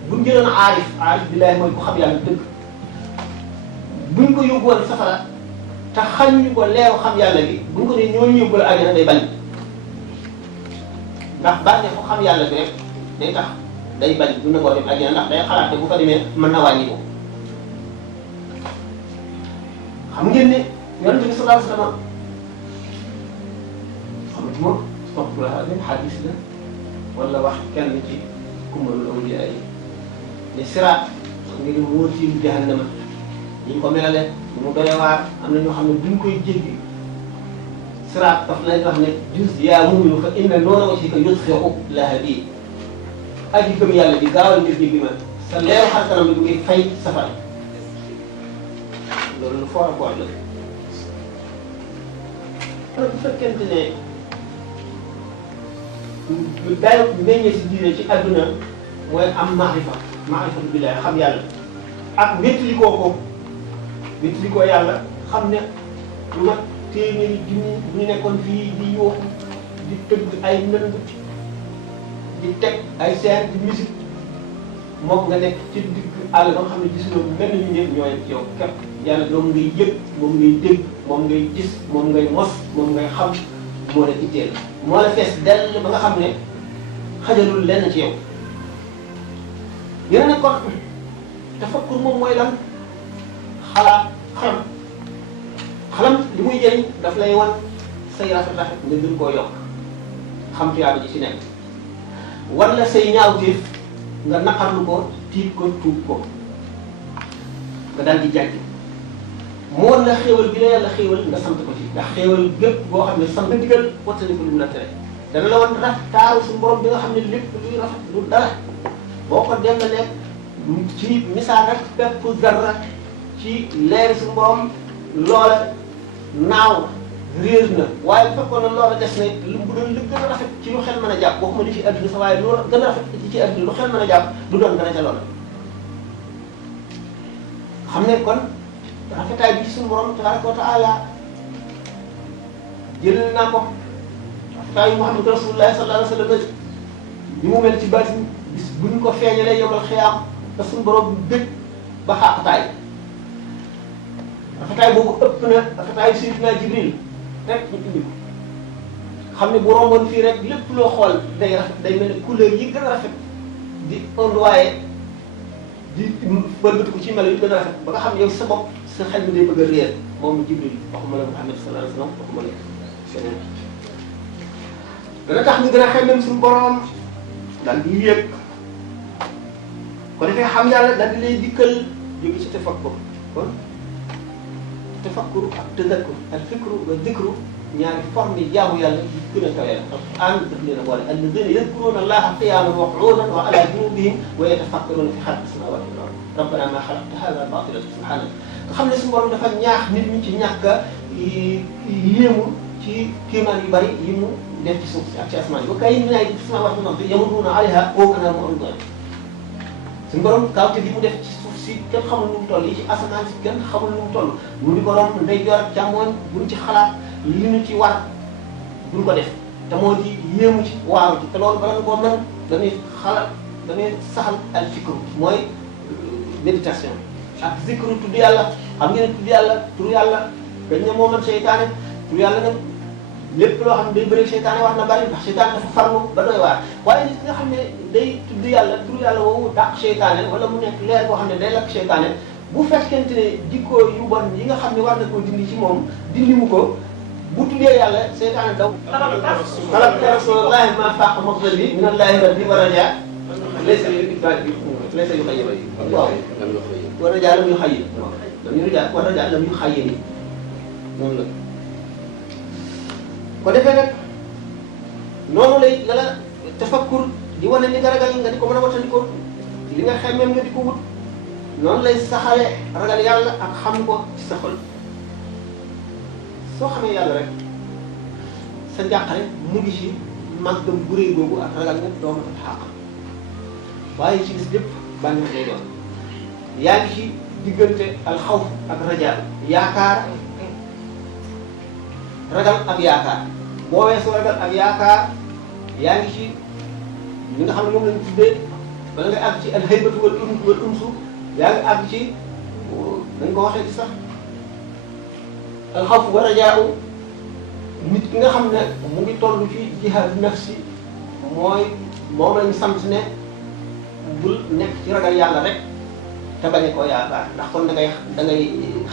buñ jëloon aarif billaahi mooy ko xam yàlla dëgg buñ ko yóbbu woon safara te xañ ñu ko leeru xam yàlla gi buñ ko ne ñooñu yóbbu la àjjana day bañ ndax bànneexu xam yàlla bi rek day tax day bañ bu nangoo dem àjjana ndax day xalaat ne bu fa demee mën na wàññi ko xam ngeen ne yonent bi sallallahu alayhi wa sallam xamatuma soxla dem xadis la wala wax kenn ci kumalul awliya yi ne siraat xam ngeen ne moo tiim jahannama ñu ko melale mu doy waar am na ñoo xam ne buñ koy jéggi siraat daf lay wax ne juz yaa mu'minu fa inna noora wajhika yudfi'u lahabi aji gëm yàlla di gaawal ngir jéggi ma sa leeru xar kanam bi mu ngi fay safara loolu lu foor a foor la bu fekkente ne dayo meññee si diine ci adduna mooy am maarifa billahi xam yàlla ak wéttilikoo yàlla xam ne lu mat téeméeri junni bu ñu nekkoon fii di yóoxu di tëgg ay nënd di teg ay scène di musique moom nga nekk ci digg àll ba nga xam ne gisuloo mel ni ñëpp ñoo yem ci yow képp yàlla moom ngay yëg moom ngay dégg moom ngay gis moom ngay mos moom ngay xam moo la itteel moo la fees dell ba nga xam ne xajalul lenn ci yow yéen ne kon tafakkur moom mooy lan xalam li muy jëriñ daf lay wan say rafet nga gën koo yokk xam tuyaaba ji ci nekk wala say ñaawteef nga naqarlu ko tiit ko tuub ko nga daal di jàjj mu wan la xéewal bi la yàlla xéewal nga sant ko ci ndax xéewal gépp boo xam ne sant ndigal wattani ko lu mu la tere dana la wan rafet taaru suñu borom bi nga xam ne lépp luy rafet lu dara boo ko dem la nekk ci misaal rek bépp zarra ci leeri suñu borom loola naaw réer na waaye bu fekkoon ne loola des na lu bu doon li gën a rafet ci lu xel mën a jàpp waxuma li ci adduna sax waaye lu gën a rafet ci adduna lu xel mën a jàpp du doon dara ca loola xam ne kon rafetaay bi ci suñu borom tabaraka wa taala jël naa ko rafetaayu Muhammad rasulullah sallallahu alayhi wa sallam ni mu mel ci baatin bis buñ ko feeñalee yomal xiyaam te suñu borom bi gëj ba xaaqataay rafetaay boobu ëpp na rafetaayu Sayyidina Jibril rek ñu indi ko xam ne bu romboon fii rek lépp loo xool day rafet day mel ne couleur yi gën a rafet di onduwaaye di bëlbati ko ci melo yi gën a rafet ba nga xam yow sa bopp sa xel mi day bëgg a réer moom Jibril waxuma la Muhammad sallallahu alayhi wa sallam waxuma la seneen dana tax ñu gën a xemmem suñu borom daal di yéeg ko defee xam yàlla daal di lay dikkal jóge ci tafakkur kon tafakkur ak tadakkur al fikru wa dikru ñaari forme yi jaamu yàlla yi gën a kawe la alquran daf leen a boole alladina yadkuruna allaha qiyaman wa qu'udan wa ala junubihim wa yatafakkaruna fi xalqi samawati wal ard rabbana ma xalaqta hada batilan subhanak nga xam ne suñu borom dafa ñaax nit ñi ci ñàkk a yéemu ci kéemaan yu bari yi mu def ci suuf si ak ci asamaan yi ba kay min ayatin fi samawati wal ardi yamurruna alayha wa hum anha mu'ridun suñu borom kawte bi mu def ci suuf si kenn xamul nu mu toll yi ci asamaan si kenn xamul nu mu toll mu di ko romb ndeyjoor ak càmmoñ buñ ci xalaat li ñu ci war duñ ko def te moo di yéemu ci waaru ci te loolu bala nga koo mën dañuy xalaat dañuy saxal al fikru mooy méditation ak zikru tudd yàlla xam ngeen ne tudd yàlla tur yàlla dañ ne moo mën seytaane tur yàlla nag lépp loo xam ne day bëri seytaane war na bari ndax seytaane dafa farlu ba doy waar waaye nit nga xam ne day tudd yàlla tur yàlla woowu dàq seytaane wala mu nekk leer boo xam ne day lakk seytaane bu fekkente ne jikko yu bon yi nga xam ne war na koo dindi ci moom dindi mu ko bu tuddee yàlla seytaane daw xalaqta rasulallahi ma faaqa maqsadi min allahi rabbi wa raja laysa yu xayyi waaw wa raja lam yu xayyi lam yu raja wa raja lam yu xayyi ni noonu la ko defee nag noonu lay la la tafakkur di wane ni nga ragal nga di ko mën a watandikoo li nga xemmeem nga di ko wut noonu lay saxale ragal yàlla ak xam ko ci sa xol soo xamee yàlla rek sa njàqare mu ngi ci màggam bu réy googu ak ragal nga doo mën a xàq waaye ci gis lépp bànneex lay doon yaa ngi ci diggante alxawf ak raja yaakaar ragal ak yaakaar boo weesoo ragal ak yaakaar yaa ngi ci li nga xam ne moom lañ tuddee bala nga àgg ci alhaybatu wal unsu yaa ngi àgg ci dañ ko waxee ci sax alxawf wa rajaa nit ki nga xam ne mu ngi toll ci jihaad nafsi mooy moom lañ sant ne bul nekk ci ragal yàlla rek te bañ koo yaakaar ndax kon da ngay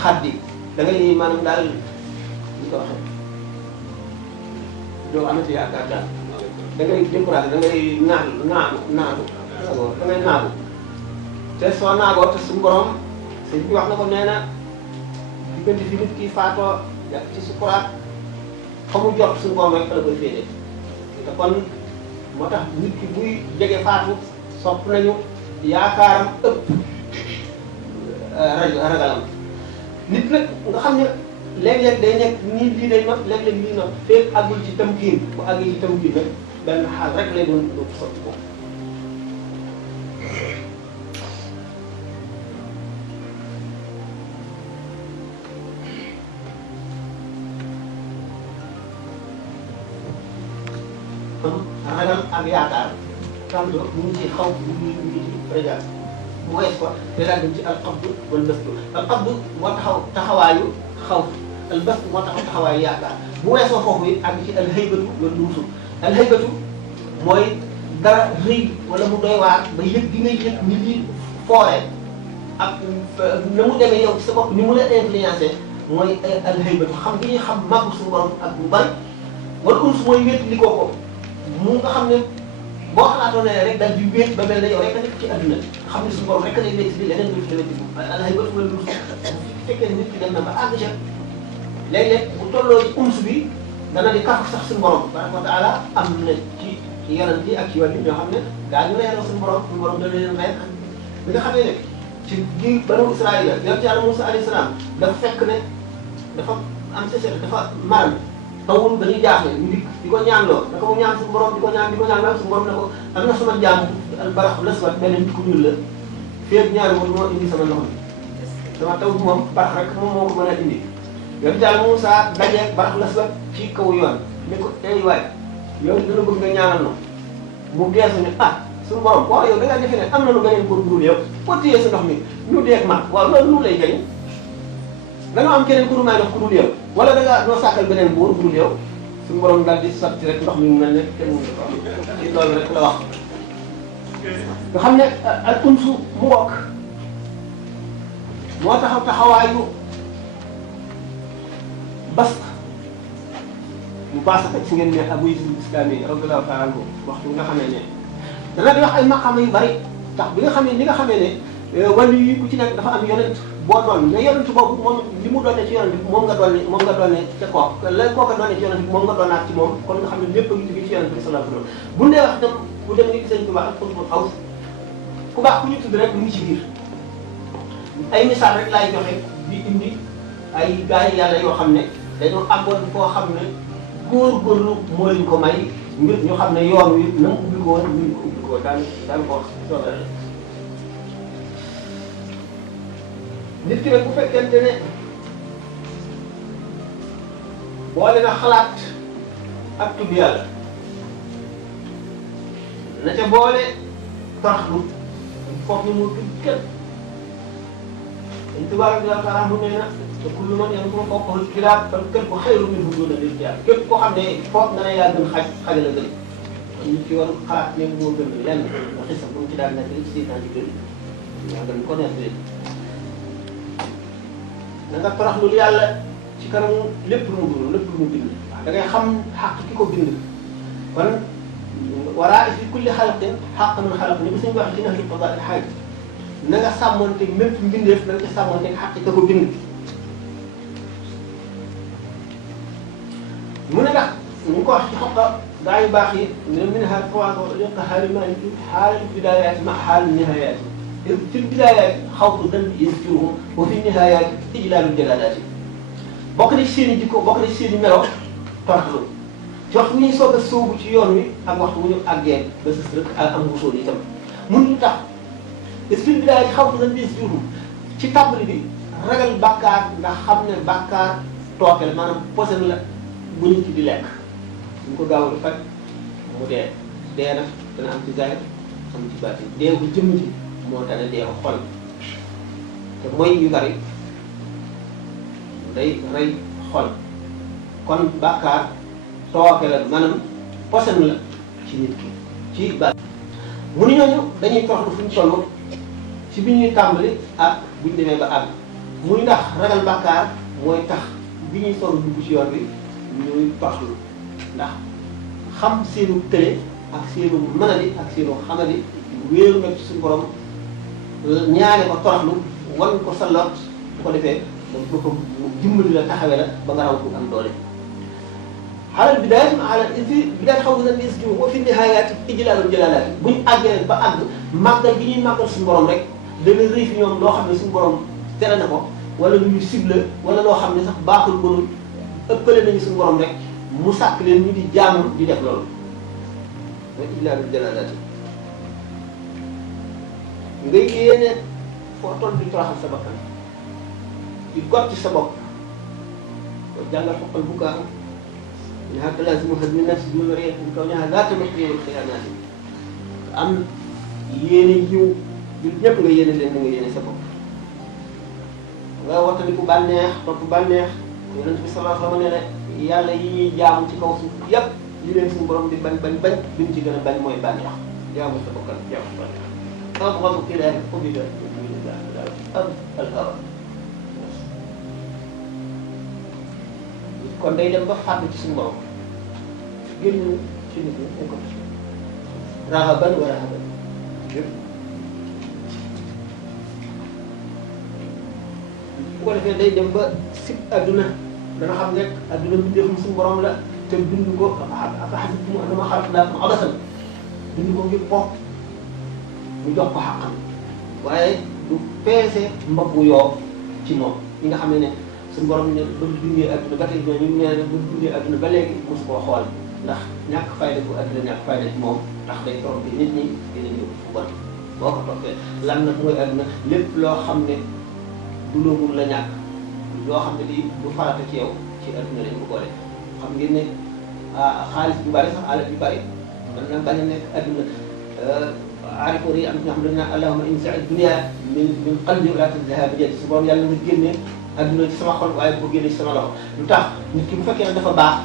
xaddi da ngay maanaam daal ñu ko waxee doo amati yaakaar daal da ngay découragé da ngay naagu da ngay naagu te soo naagoo te suñu borom sëñ bi wax na ko nee na diggante fi nit ki faatoo yàgg ci sukuraat fa mu jot suñu borom rek fa la koy féete te kon moo tax nit ki buy jege faatu sopp nañu yaakaaram ëpp ragalam nit nag nga xam ne léeg-léeg day nekk nii lii day not léeg-léeg lii not feeg àggul ci tamkiin bu àggee ci tamkiin nag benn xaal rek lay doon sotti ko ragal ak yaakaar tànn mu ngi ci xaw mu ngi ci rajo bu wees ko te daal dem ci alxabdu wala bëstu alxabdu moo taxawaayu xaw albëstu moo taxawaayu yaakaar bu weesoo foofu it àgg ci alhaybatu wala nuusu alhaybatu mooy dara rëy wala mu doy waar ba yëg gi ngay yëg ni lii foore ak na mu demee yow ci sa bopp ni mu la influencé mooy alhaybatu xam gi ñuy xam màggu suñu borom ak bu bari wala unsu mooy wéet li ko mu nga xam ne boo xalaatoo ne rek daal di wéet ba mel ne yow rek a nekk ci adduna xam ne suñu borom rek a lay wéet bi leneen wéet la wéet bi alhaybatu wala nuusu bu fekkee ne nit ki dem na ba àgg ca léeg-léeg bu tolloo ci unsu bi dana di kàq sax suñu borom tabaraka wa taala am na ci yonent yi ak ci wàll yi ñoo xam ne daa ñu reeroo suñu borom dana leen reer bi nga xamee ne ci gi banu Israayil yonent Yàlla Muusaa alayhi salaam dafa fekk ne dafa am sécheresse dafa maral tawul dañuy jaaxle ñu dikk di ko ñaanloo naka mu ñaan suñu borom di ko ñaan suñu borom ne ko am na sama jaam barax laswat benn nit ku ñuul la féeg ñaari moo indi sama ndox mi sama taw bi moom barax rek moom moo ko mën a indi yonent Yàlla Muusaa dajeeg barax laswat ci kaw yoon ne ko tey waay yow dana bëgg nga ñaanal na mu geesu ne suñu borom waaw yow da ngaa defee ne am na lu beneen pour dul yow boo téyee sa ndox mi ñu deeg ma waaw loolu lu lay jëriñ da nga am keneen ku dul may ndox ku dul yow wala da ngaa doo sàkkal beneen buur bu dul yow suñu borom daal di sotti rek ndox mi mu mel ne kenn mënu ko am ci loolu rek la wax nga xam ne al unsu mu wokk moo taxawaayu bas mu paase ko ci ngeen ne Abu Yazid Bistami radiyallahu ta'ala anhu waxtu bi nga xamee ne dana di wax ay maqaama yu bari tax bi nga xamee ni nga xamee ne wàllu yi ku ci nekk dafa am yonent boo doon mais yonent boobu moom li mu doonee ci yonent bi moom nga doonee ca kooku la kooka doonee ci yonent bi moom nga doonaat ci moom kon nga xam ne lépp a ngi jóge ci yonent bi sallallahu alayhi wasallam bu ndee wax dem bu dem ni sëñ Tuubaa ak xutbul xaws ku baax ku ñu tudd rek mu ngi ci biir ay misaal rek laay joxe di indi ay gars yi yàlla yoo xam ne dañoo àggoon foo xam ne góorgóorlu moo leen ko may ngir ñu xam ne yoon wi na mu ubbi ko woon ñu ko ubbi ko daan ko wax soobee nit ki nag bu fekkente ne boole na xalaat ak tudd yàlla na ca boole toroxlu foofu ñu mu tudd kenn dañ tubaab bi daal xanaa mu nee na te kullu man yan ko foofu kilaab fan kër ko xayru min hu duna lil kilaab képp koo xam ne foofu nga ne yaa gën xajal a gën kon nit ki warul xalaat ne moo gën lenn nga xis bu mu ci daal nekk ci Seydina Jibril yaa gën ko neex na nga toroxlu yàlla ci kanamu lépp lu mu dund lépp lu mu bind waaw da ngay xam xàq ki ko bind kon waraa fi kulli xalqin xàq min xalq ni ko suñu wax ci naxi fadail xaaj na nga sàmmonteeg mépp mbindeef na nga ca sàmmonteeg xàq ka ko bind mu ne ndax ñu ko wax ci xoqa gaa yu baax yi ne minha tawaadu liqa xaali maliki xaalal bidayaati ma xaal nihayaati fi l-bidaayaat xawfu dan yasjuruhum wa fi nihayaat ijlaalul jalaalaati bokk na ci seen i jikko bokk na ci seen i melo toroxlu ci waxtu bu ñuy soog a sóobu ci yoon wi ak waxtu bu ñu àggee ba sës rek ak am wusool itam mun lu tax fi l-bidaayaat xawfu dan yasjuruhum ci tàmbali bi ragal bàkkaar ndax xam ne bàkkaar tooke la maanaam posen la bu nit ki di lekk ñu ko gaaw a faj mu dee nag dana am ci zaahir am ci baatin dee bu jëmm ji moo tax ne dee ko xol te mooy yu bari day rey xol kon bàkkaar tooke la maanaam posen la ci nit ki ci ba mu ni ñooñu dañuy toroxlu fu ñu toll ci bi ñuy tàmbali ak bu ñu demee ba àgg muy ndax ragal bàkkaar mooy tax bi ñuy soog a dugg ci yoon bi ñuy toroxlu ndax xam seenu tële ak seenu mënadi ak seenu xamadi wéeru nag ci suñu borom ñaane ko toroxlu wan ko sa lot bu ko defee moom ko dimbali la taxawee la ba nga raw ko am doole alal bidaayat ma alal fi bidaayat xaw na nis jiw wa fi nihaayat ijlaalul jalaalaat buñ àggee ba àgg màggal gi ñuy màggal suñu borom rek dana rëy fi ñoom loo xam ne suñu borom tere na ko wala lu ñu ciblé wala loo xam ne sax baaxul mënul ëppale nañu suñu borom rek mu sàkk leen ñu di jaamu di def loolu mooy ijlaalul jalaalaat ngay yéene foo toll di toroxal sa bakkan di gotti sa bopp ko jàngal xoqal bu kaa ñaar talaasimu xas mi nafsi bi ma réer ñu kaw ñaar laata ma xëyee xiyaanaat yi am yéene jiw jul ñëpp nga yéene leen nga yéene sa bopp nga wattandiku bànneex topp bànneex yonent bi sallallahu alayhi wa sallam nee na yàlla yi ñuy jaamu ci kaw suuf yëpp li leen suñu borom di bañ bi mu ci gën a bañ mooy bànneex jaamu sa bakkan jaamu bànneex أبغض إلى حبب من دون الله الهوى kon day dem ba fàdd ci suñu borom génn ci nit ñi ko rahaban wa rahaban yëpp bu ko defee day dem ba sib adduna dana xam nekk adduna bi defum suñu borom la te bind ko afa xasibtum annamaa xalaqnaakum abasan bind ko ngir po mu jox ko xaqam waaye du peese mbaggu yoo ci moom ñi nga xam ne suñu borom ne ba dundee adduna ba tey ñooñu ñu ne ba dundee adduna ba léegi mosu koo xool ndax ñàkk fayda bu adduna ñàkk fayda ci moom ndax day toog bi nit ñi dina ñëw fu bon boo ko toppee lan nag mooy adduna lépp loo xam ne du loo mun la ñàkk loo xam ne lii du farata ci yow ci adduna lañ ko boole xam ngeen ne xaalis bu bari sax alal bu bari mën na bañ a nekk adduna aarifoor yi am na ñoo xam ne dañu naan allahumma insi dunya min qalbi wala tanziha bi yadi su borom yàlla nga génne adduna ci sama xol waaye boo génne ci sama loxo lu tax nit ki bu fekkee ne dafa baax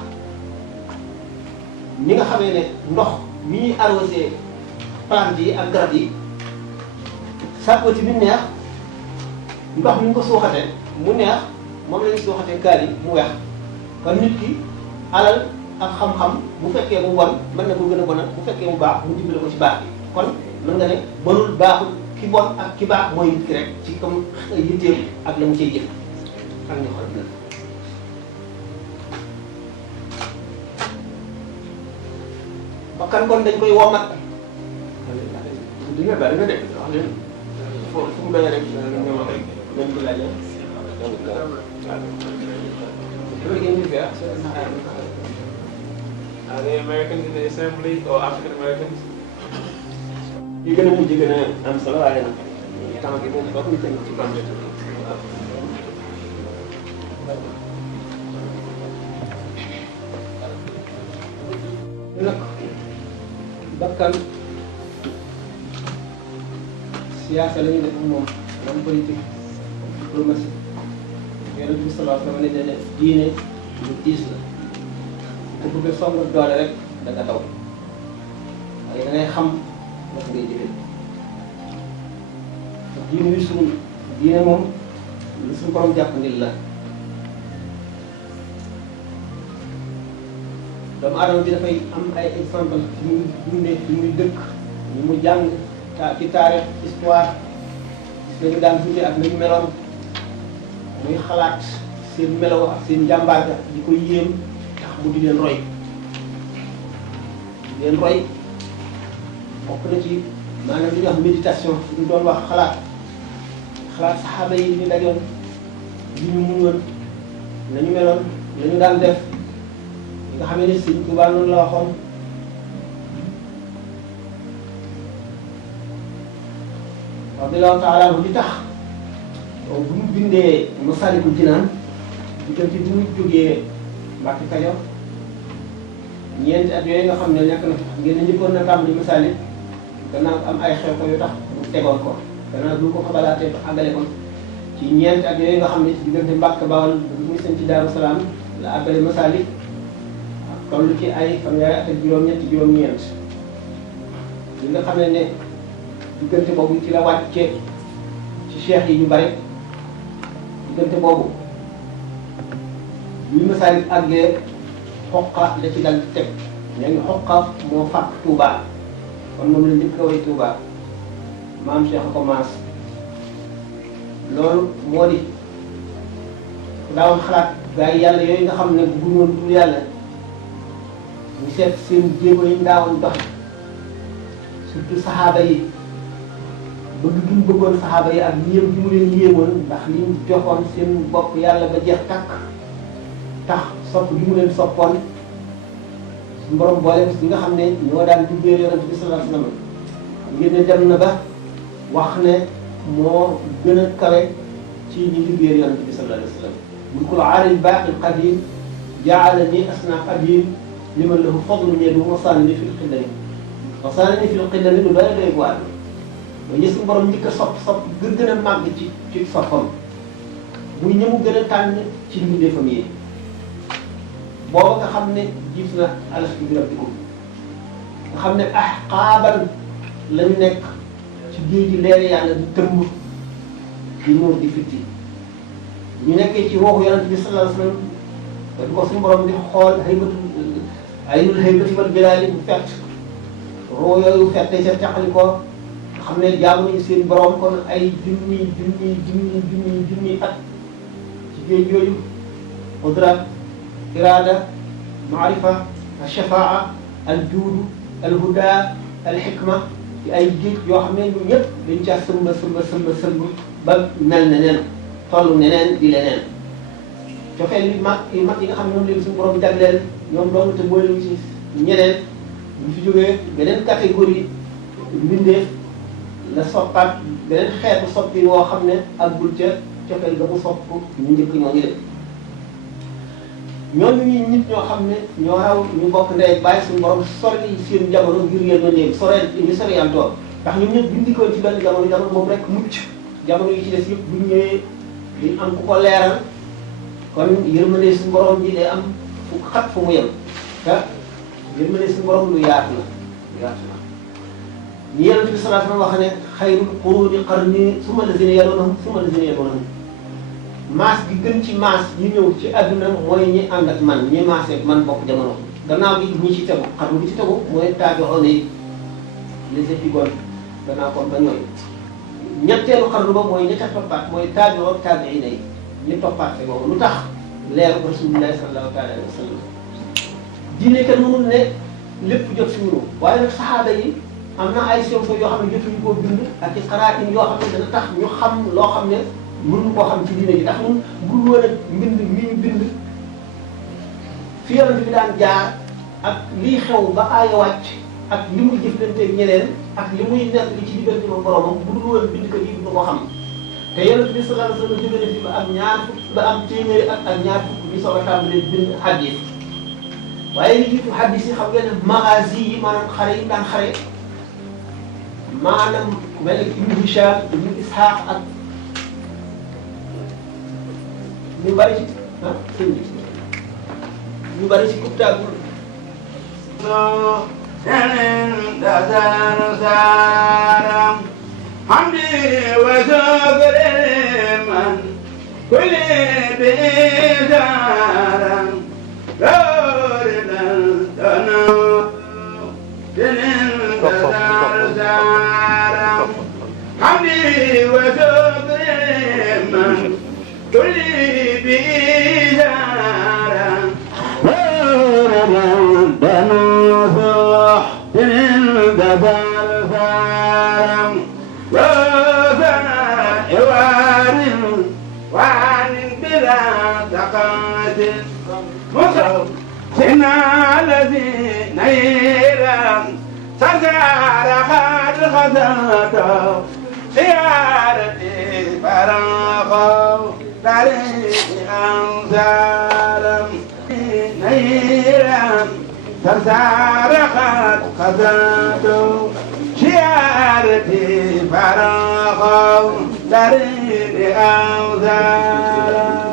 ñi nga xamee ne ndox mi ñuy arrosé plante yi ak garab yi sàppati bi neex ndox mi ñu ko suuxatee mu neex moom la ñu suuxatee kaal yi mu weex kon nit ki alal ak xam-xam bu fekkee mu bon mën na ko gën a bonal bu fekkee mu baax mu dimbale ko ci baax bi kon mën nga ne bonul baaxul ki bon ak ki baax mooy nit ki rek ci comme yitteem ak la mu cay jëf ak ñu xool na bakkan kon dañ koy womat di nga bari nga de wax leen fu mu doyee rek nga wax rek nañ ko laajee Are they Americans in the assembly or African Americans? yi gën a mujj gën a am solo waaye nag temps bi moom foog ñu tënk ci bande nag bakkan siyaasa la ñuy def moom moom politique diplomatie yonent bi sallallahu alayhi wa sallam ne diine lu diis la te bëgg a song doole rek da nga daw waaye da ngay xam naka ngay jëfee diine wi suñu diine moom lu suñu borom jàppandil la doomu aadama bi dafay am ay exemple ci muy dundee ci muy dëkk ñu mu jàng ci taarix histoire gis nañu daan dundee ak nañu meloon muy xalaat seen melo ak seen njàmbaar ga di ko yéem tax mu di leen roy di leen roy bokk na ci maanaam li ñuy wax méditation li ñu doon wax xalaat saxaaba yi ñu dajoon li ñu muñoon nañu meloon nañu daan def li nga xam ne Sëñ Tuubaa noonu la waxoon radiyallaahu taala anhu li tax bu mu bindee Masaalikul Jinaan diggante bi mu jógee Mbàkke Kajoor ñeenti at yooyu nga xam ne nekk na ngeen njëkkoon na tàmbali Masaalik gannaaw am ay xew ko yu tax mu tegoon ko gannaaw bu ko xabalaatee ba àggale ko ci ñeenti at yooyu nga xam ne diggante Mbàkke Bawol bu muy sëñ ci Daaru Salaam la àggale Masaalik toll ci ay fanweeri at ak juróom-ñett juróom-ñeent li nga xam ne diggante boobu ci la wàcce ci cheikh yi ñu bari diggante boobu bi Masaalik àggee xoqa la ci dal teg léegi xoqa moo fàkk Touba kon moom la njëkk a way Touba maam Cheikh ko maas loolu moo di daawoon xalaat gaa yi yàlla yooyu nga xam ne bëgguñu woon dul yàlla ñu seet seen jéego yi ndaawoon doxe surtout saxaaba yi bëgg gi mu bëggoon saxaaba yi ak yéem gi mu leen yéemoon ndax li mu joxoon seen bopp yàlla ba jeex takk tax sopp gi mu leen soppoon suñu borom boole si nga xam ne ñoo daan liggéey yonent bi sallallahu alayhi wasallam ngir ne dem na ba wax ne moo gën a kawe ci ñi liggéey yonent bi sallallahu alayhi wasallam mulkul aalil baaqil qadim ja'alani asna qadim liman lahu fadlun yadu wasaanani fil qidami wasaanani fil qidami lu doy doy waar mooy ñi suñu borom njëkk a sopp gën a màgg ci soppam muy ñëmu gën a tànn ci mbindeefam yi booba nga xam ne jiif na alastu bi rabbikum nga xam ne ahqaaban lañu nekk ci géej gi leer yàlla di tëmb di muur di fitti ñu nekkee ci waxu yonent bi sallallahu alayhi wasallam da ko suñu borom di xool haybatu aynul haybati wal bilaali bu fett roo yooyu fette ca teqali ko nga xam ne jaamu nañu seen borom kon ay junni at ci géej yooyu qudra iraada maarifa alshafaa aljuudu alhuda alxikma ci ay géej yoo xam ne ñun ñëpp dañ caa sëmb ba mel ne neen toll neneen di leneen cofeel yi mag yi nga xam ne moom léegi suñu borom jagleel ñoom doon te boole ci ñeneen ñu fi jógee beneen catégorie mbindeef la soppaat beneen xeetu soppi woo xam ne àggul ca cofeel ga mu sopp ñu njëkk ñoo ngi def ñooñu ñi nit ñoo xam ne ñoo raw ñu bokk ndey bàyyi suñu borom sori seen jamono ngir yéen a néeg ñu soriantoo ndax ñun ñëpp bindikoon ci benn jamono moom rek mucc jamono yi ci des yëpp bu ñu ñëwee duñ am ku ko leeral kon yërmande suñu borom ji day am fu xat fu mu yem te yërmande suñu borom lu yaatu la ñi Yonent bi sallallahu alayhi wa sallam wax ne xayrul quruuni qarni summa lazina yalunahum summa lazina yalunahum maas gi gën ci maas yi ñëw ci àdduna mooy ñi ànd ak man ñi maasee man bokk jamono gannaaw gi ñi ci tegu xarnu bi ci tegu mooy taabi'uun yi les épigones gannaaw kon ba ñooy ñetteelu xarnu ba mooy ñetta toppaat mooy taabi'u taabi'iina yi ñu toppaat te boobu lu tax leeru Rasulullah sallallahu alayhi wa sallam diine kenn mënul ne lépp jot si ñunu waaye nag saxaaba yi am na ay sew yoo xam ne jotuñu koo bind ak i xaraatin yoo xam ne dana tax ñu xam loo xam ne mënuñu koo xam ci diine ji ndax ñun bu woon a mbind mi ñu bind fi Yonent bi daan jaar ak liy xew ba aaya wàcc ak li muy jëflanteeg ñeneen ak li muy nekk li ci diggante ba boromam bu dul woon bind ko yi du ko xam te Yonent bi sallallahu alayhi wa sallam jóge na fi ba am ñaar fukk ba am téeméeri ak ñaar fukk bi soog a tàmbalee bind hadis waaye li jiitu hadis yi xam ngeen ne magazi yi maanaam xare yi daan xare maanaam ku mel ne Ibnu Hisham Ibnu Ishaq ak ñu bari ci sëñ bi ñu bari ci kuptaagul hamdi wa shukri man kulli bidaram loridan dana dinin dasaram hamdi wa shukri man kulli bidaram loridan dana dinin dasaram وثناء وعن بلا تقات مصر سنا الذين يرام سجار خاد خزات سيارتي فراغ طريق أنزالم نيرام سجار خاد خزات شيارتي فراغ طريق أنزالم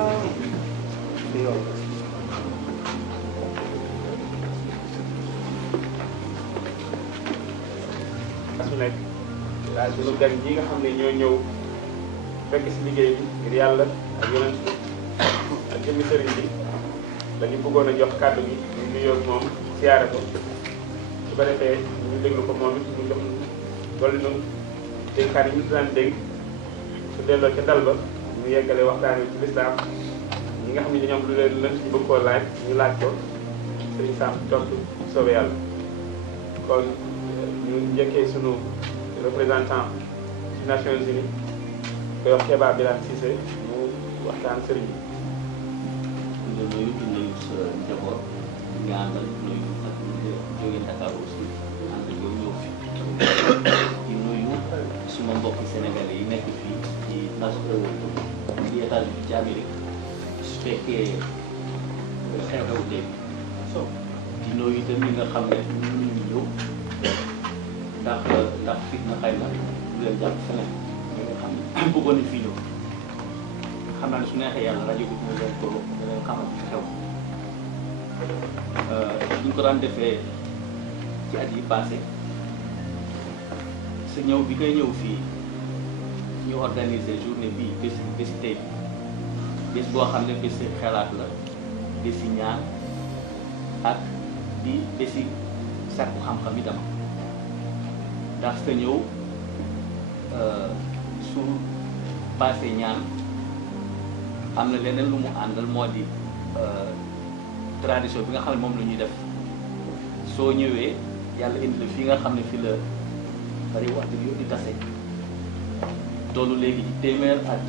su nekk daal sunu gan ñi nga xam ne ñoo ñëw fekk si liggéey bi ngir yàlla ak yonent bi ak jëmmi sëriñ bi dañu bëggoon a jox kàddu gi ñu nuyoo ak moom siyaare ko su ko defee ñu déglu ko moom it mu jox dolli nu dénkaan yi ñu daan dégg su delloo ca dal ba ñu yeggale waxtaan wi ci lislaam ñi nga xam ne dañoo am lu leen lënt ñu bëgg koo laaj ñu laaj ko Serigne Sam tontu soobee yàlla kon ñu njëkkee sunu représentant ci Nations Unies koy wax Keba Birane Cissé mu waxtaan Serigne bi. nga nuyu di nuyu sa njaboot nga àndal nuyu ak jóge Dakar aussi ànd ak yow ñëw fi di nuyu suma mbokki sénégalais yi nekk fii ci ci États-Unis ci Amérique su fekkee xew-xew dégg di nuyu itam ñi nga xam ne ñu ñëw ndax fitna xëy na du leen jàpp feneen ñi nga xam ne bëggoon nañ fii ñëw xam naa ne su neexee yàlla rajo bi dina leen ko dina leen xamal fi xew ñu ko daan defee ci at yi passé sa ñëw bi ngay ñëw fii ñu organiser journée bii bési tey bés boo xam ne bési xelaat la bési ñaan ak di bési sàkku xam-xam itam ndax sa ñëw su passé ñaan am na leneen lu mu àndal moo di tradition bi nga xam ne moom la ñuy def soo ñëwee yàlla indi la fii nga xam ne fii la réew at yëpp di tase tollu léegi ci téeméer ak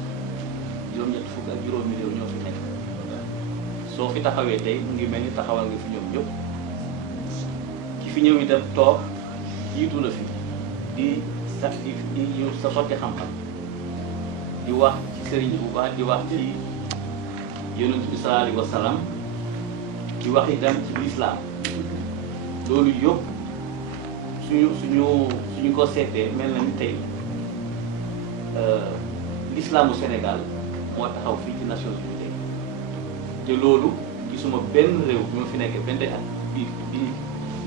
juróom-ñett fukk ak juróomi réew ñoo fi nekk soo fi taxawee tey mu ngi mel ni taxawal nga fi ñoom ñëpp ki fi ñëw itam toog jiitu la fi di ñëw sa sotti xam-xam di wax ci Serigne Touba di wax ci Yonent bi sallallahu alayhi wa sallam di wax itam ci lislaam loolu yëpp suñu ko seetee mel na ni tey l'islaamu Sénégal moo taxaw fii ci Nations Unies tey te loolu gisuma benn réew bi ma fi nekkee 20 at bi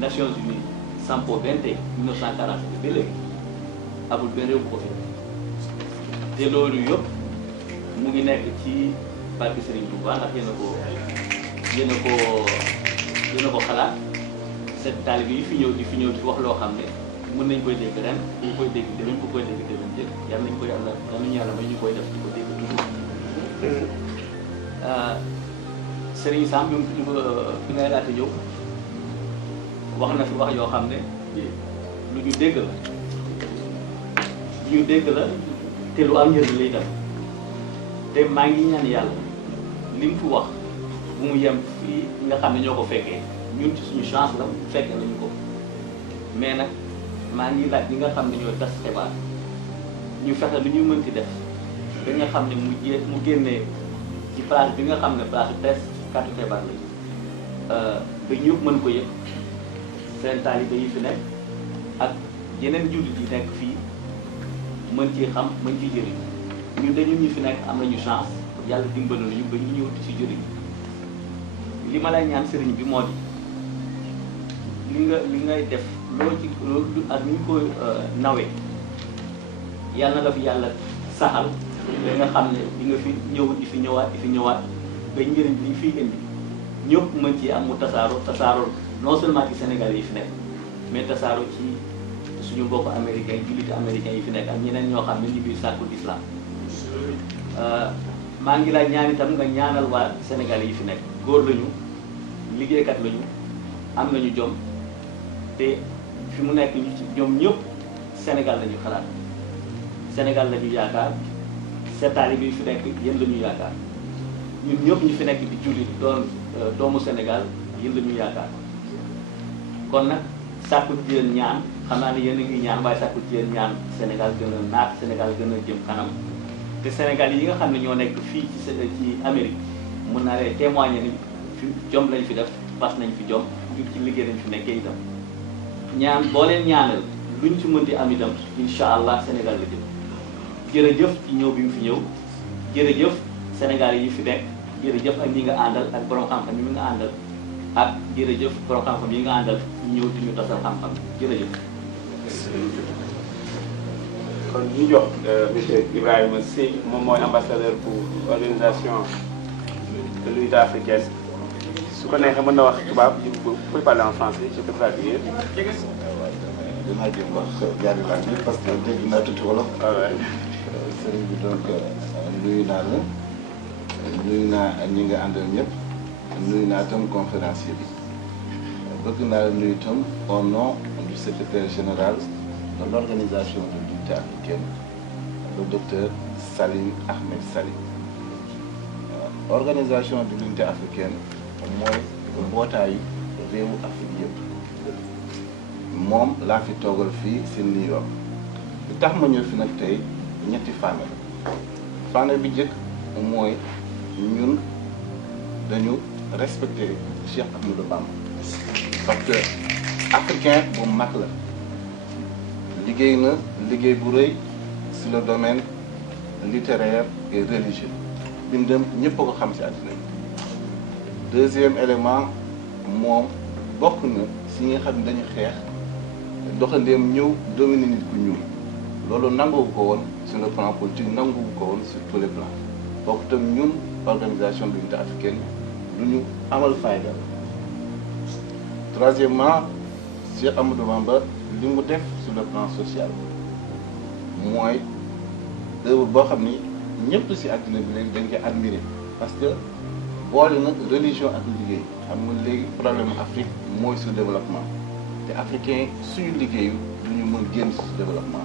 Nations Unies sampo 20 1947 ba léegi amul benn réew bu ko fi te loolu yëpp mu ngi nekk ci barke Serigne Touba ndax yéen a ko xalaat seen taalibe yi fi ñëw di fi wax loo xam ne mën nañ koy dégg ren ñu koy dégg déwén bu koy dégg déwén dégg yàlla nañ ko yàlla may ñu koy def di ko dégg toujours Serigne Sam bi ngay laata ñëw wax na fi wax yoo xam ne lu ñu dégg la te lu am njëriñ lay dem te maa ngi ñaan yàlla li mu fi wax bu mu yem fii nga xam ne ñoo ko fekkee ñun ci suñu chance la fekkee nañu ko mais nag maa ngi laaj ñi nga xam ne ñooy tas xibaar ñu fexe lu ñu mënti def ba nga xam ne mu génnee ci place bi nga xam ne place presse kàddu xibaar lañu ba ñëpp mën ko yëg seen taalibe yi fi nekk ak yeneen jullit yi nekk fii mën ci xam mën ci jëriñ ñun dañu ñu fi nekk am nañu chance yàlla dimbali nañu ba ñu ñëw ci jëriñ li ma lay ñaan sëriñ bi moo di li ngay def loolu ak ni ñu koy nawee yàlla na la fi yàlla saxal ba nga xam ne di nga fi ñëw di fi ñëwaat ba njëriñ bi ñu fiy indi ñëpp mën ci am mu tasaaroo non seulement ci Sénégal yi fi nekk mais tasaaroo ci suñu mbokk américain julliti américain yi fi nekk ak ñeneen ñoo xam ne ñu ngi sàkku l'islam maa ngi lay ñaan itam nga ñaanal waa Sénégal yi fi nekk góor lañu liggéeykat lañu am nañu jom te fi mu nekk ñoom ñëpp Sénégal lañu xalaat Sénégal lañu yaakaar seen taalibe yi fi nekk yéen lañu yaakaar ñun ñëpp ñu fi nekk di jullit doon doomu Sénégal yéen lañu yaakaar kon nag sàkku ci yéen ñaan xam naa ne yéen a ngi ñaan waaye sàkku ci yéen ñaan Sénégal gën a naat Sénégal gën a jëm kanam te Sénégal yi nga xam ne ñoo nekk fii ci Amérique mun naa leen témoigner ni fi jom lañ fi def fas nañ fi jom ngir ci liggéey lañ fi nekkee itam ñaan boo leen ñaanal luñ ci mën di am itam incha allah Sénégal la jëm jërëjëf ci ñëw bi mu fi ñëw jërëjëf Sénégal yi fi nekk jërëjëf ak ñi nga àndal ak borom xam-xam yi nga àndal ak jërëjëf borom xam-xam yi nga àndal ñëw di ñu tasal xam-xam jërëjëf. kon ñu jox monsieur Ibrahima Sy moom mooy ambassadeur pour organisation de l'unité africaine su ko neexee mën na wax tubaab vous pouvez parler en français je peux traduire. dinaa jéem wax ñaari langue yi parce que dégg naa tuuti wolof. sëriñ bi donc nuyu naa la nuyu naa ñi nga àndal ñëpp nuyu naa tam conférencier bi bëgg naa la nuyu itam au nom du secrétaire général de l'organisation de l'unité africaine le docteur Salim Ahmed Salim. Organisation de l'unité africaine mooy mbootaayu réewu Afrique yëpp moom laa fi toogal fii si New York li tax ma ñëw fi nag tey ñetti fànn la fànn bi njëkk mooy ñun dañu respecter Cheikh Ahmadou Bamba parce que africain bu mag la liggéey na liggéey bu rëy sur le domaine littéraire et religieux bindam ñëpp a ko xam ci àddina bi. Deuxième élément moom bokk na si nga xam ne dañu xeex doxandeem ñëw dominer nit ku ñuul loolu nanguwu ko woon sur le plan politique nanguwu ko woon sur tous les plans bokk tam ñun organisation de l'unité africaine du ñu amal fayda. Troisièmement Cheikh Ahmadou Bamba li mu def sur le plan social mooy œuvre boo xam ni ñëpp ci àddina bi léegi dañ koy admirer parce que boole nag religion ak liggéey xam nga léegi problème Afrique mooy sous-développement te africain suñu liggéeyu du ñu mën génn sous-développement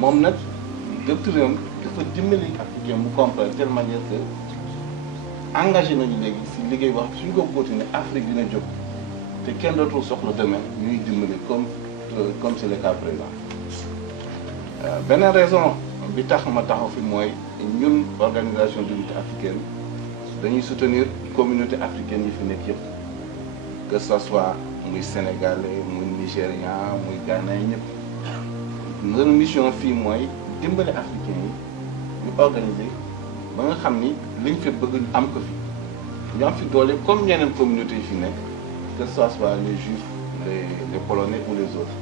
moom nag doctrine dafa dimbali africain mu comprendre de telle manière que engagé nañu léegi ci liggéey boo xam suñu ko continuer Afrique dina jóg te kenn dootul soxla domaine ñuy dimbali comme c'est le cas présent. Beneen raison bi tax ma taxaw fi mooy ñun organisation de l'unité africaine dañuy soutenir communauté africaine yi fi nekk yëpp que ce soit muy sénégalais muy nigérian muy ghanéen ñëpp notre mission fii mooy dimbali africain yi ñu organiser ba nga xam ni liñ fi bëgg ñu am ko fi ñu am fi doole comme ñeneen communauté yi fi nekk que ce soit les juifs les polonais ou les autres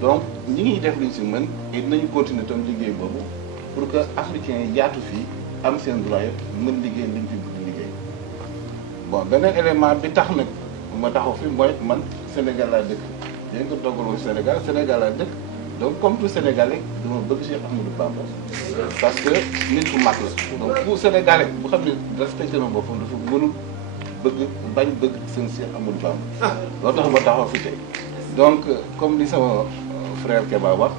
donc ñi ngi def luñ si mën et dinañu continuer tam liggéey boobu pour que africains yi yaatu fii am seen droit yëpp mën liggéey liñ fi bëgg liggéey. Bon beneen élément bi tax nag ma taxaw fi mooy man Sénégal laa dëkk yéen ko toggaloo Sénégal laa dëkk donc comme tout Sénégalais dama bëgg Cheikh Ahmadou Bamba parce que nit ku mag la donc pour Sénégalais bu xam ne respecté na boppam dafa mënul bëgg seen Cheikh Ahmadou Bamba loolu tax ma taxaw fi tey donc comme li sama frère Keba wax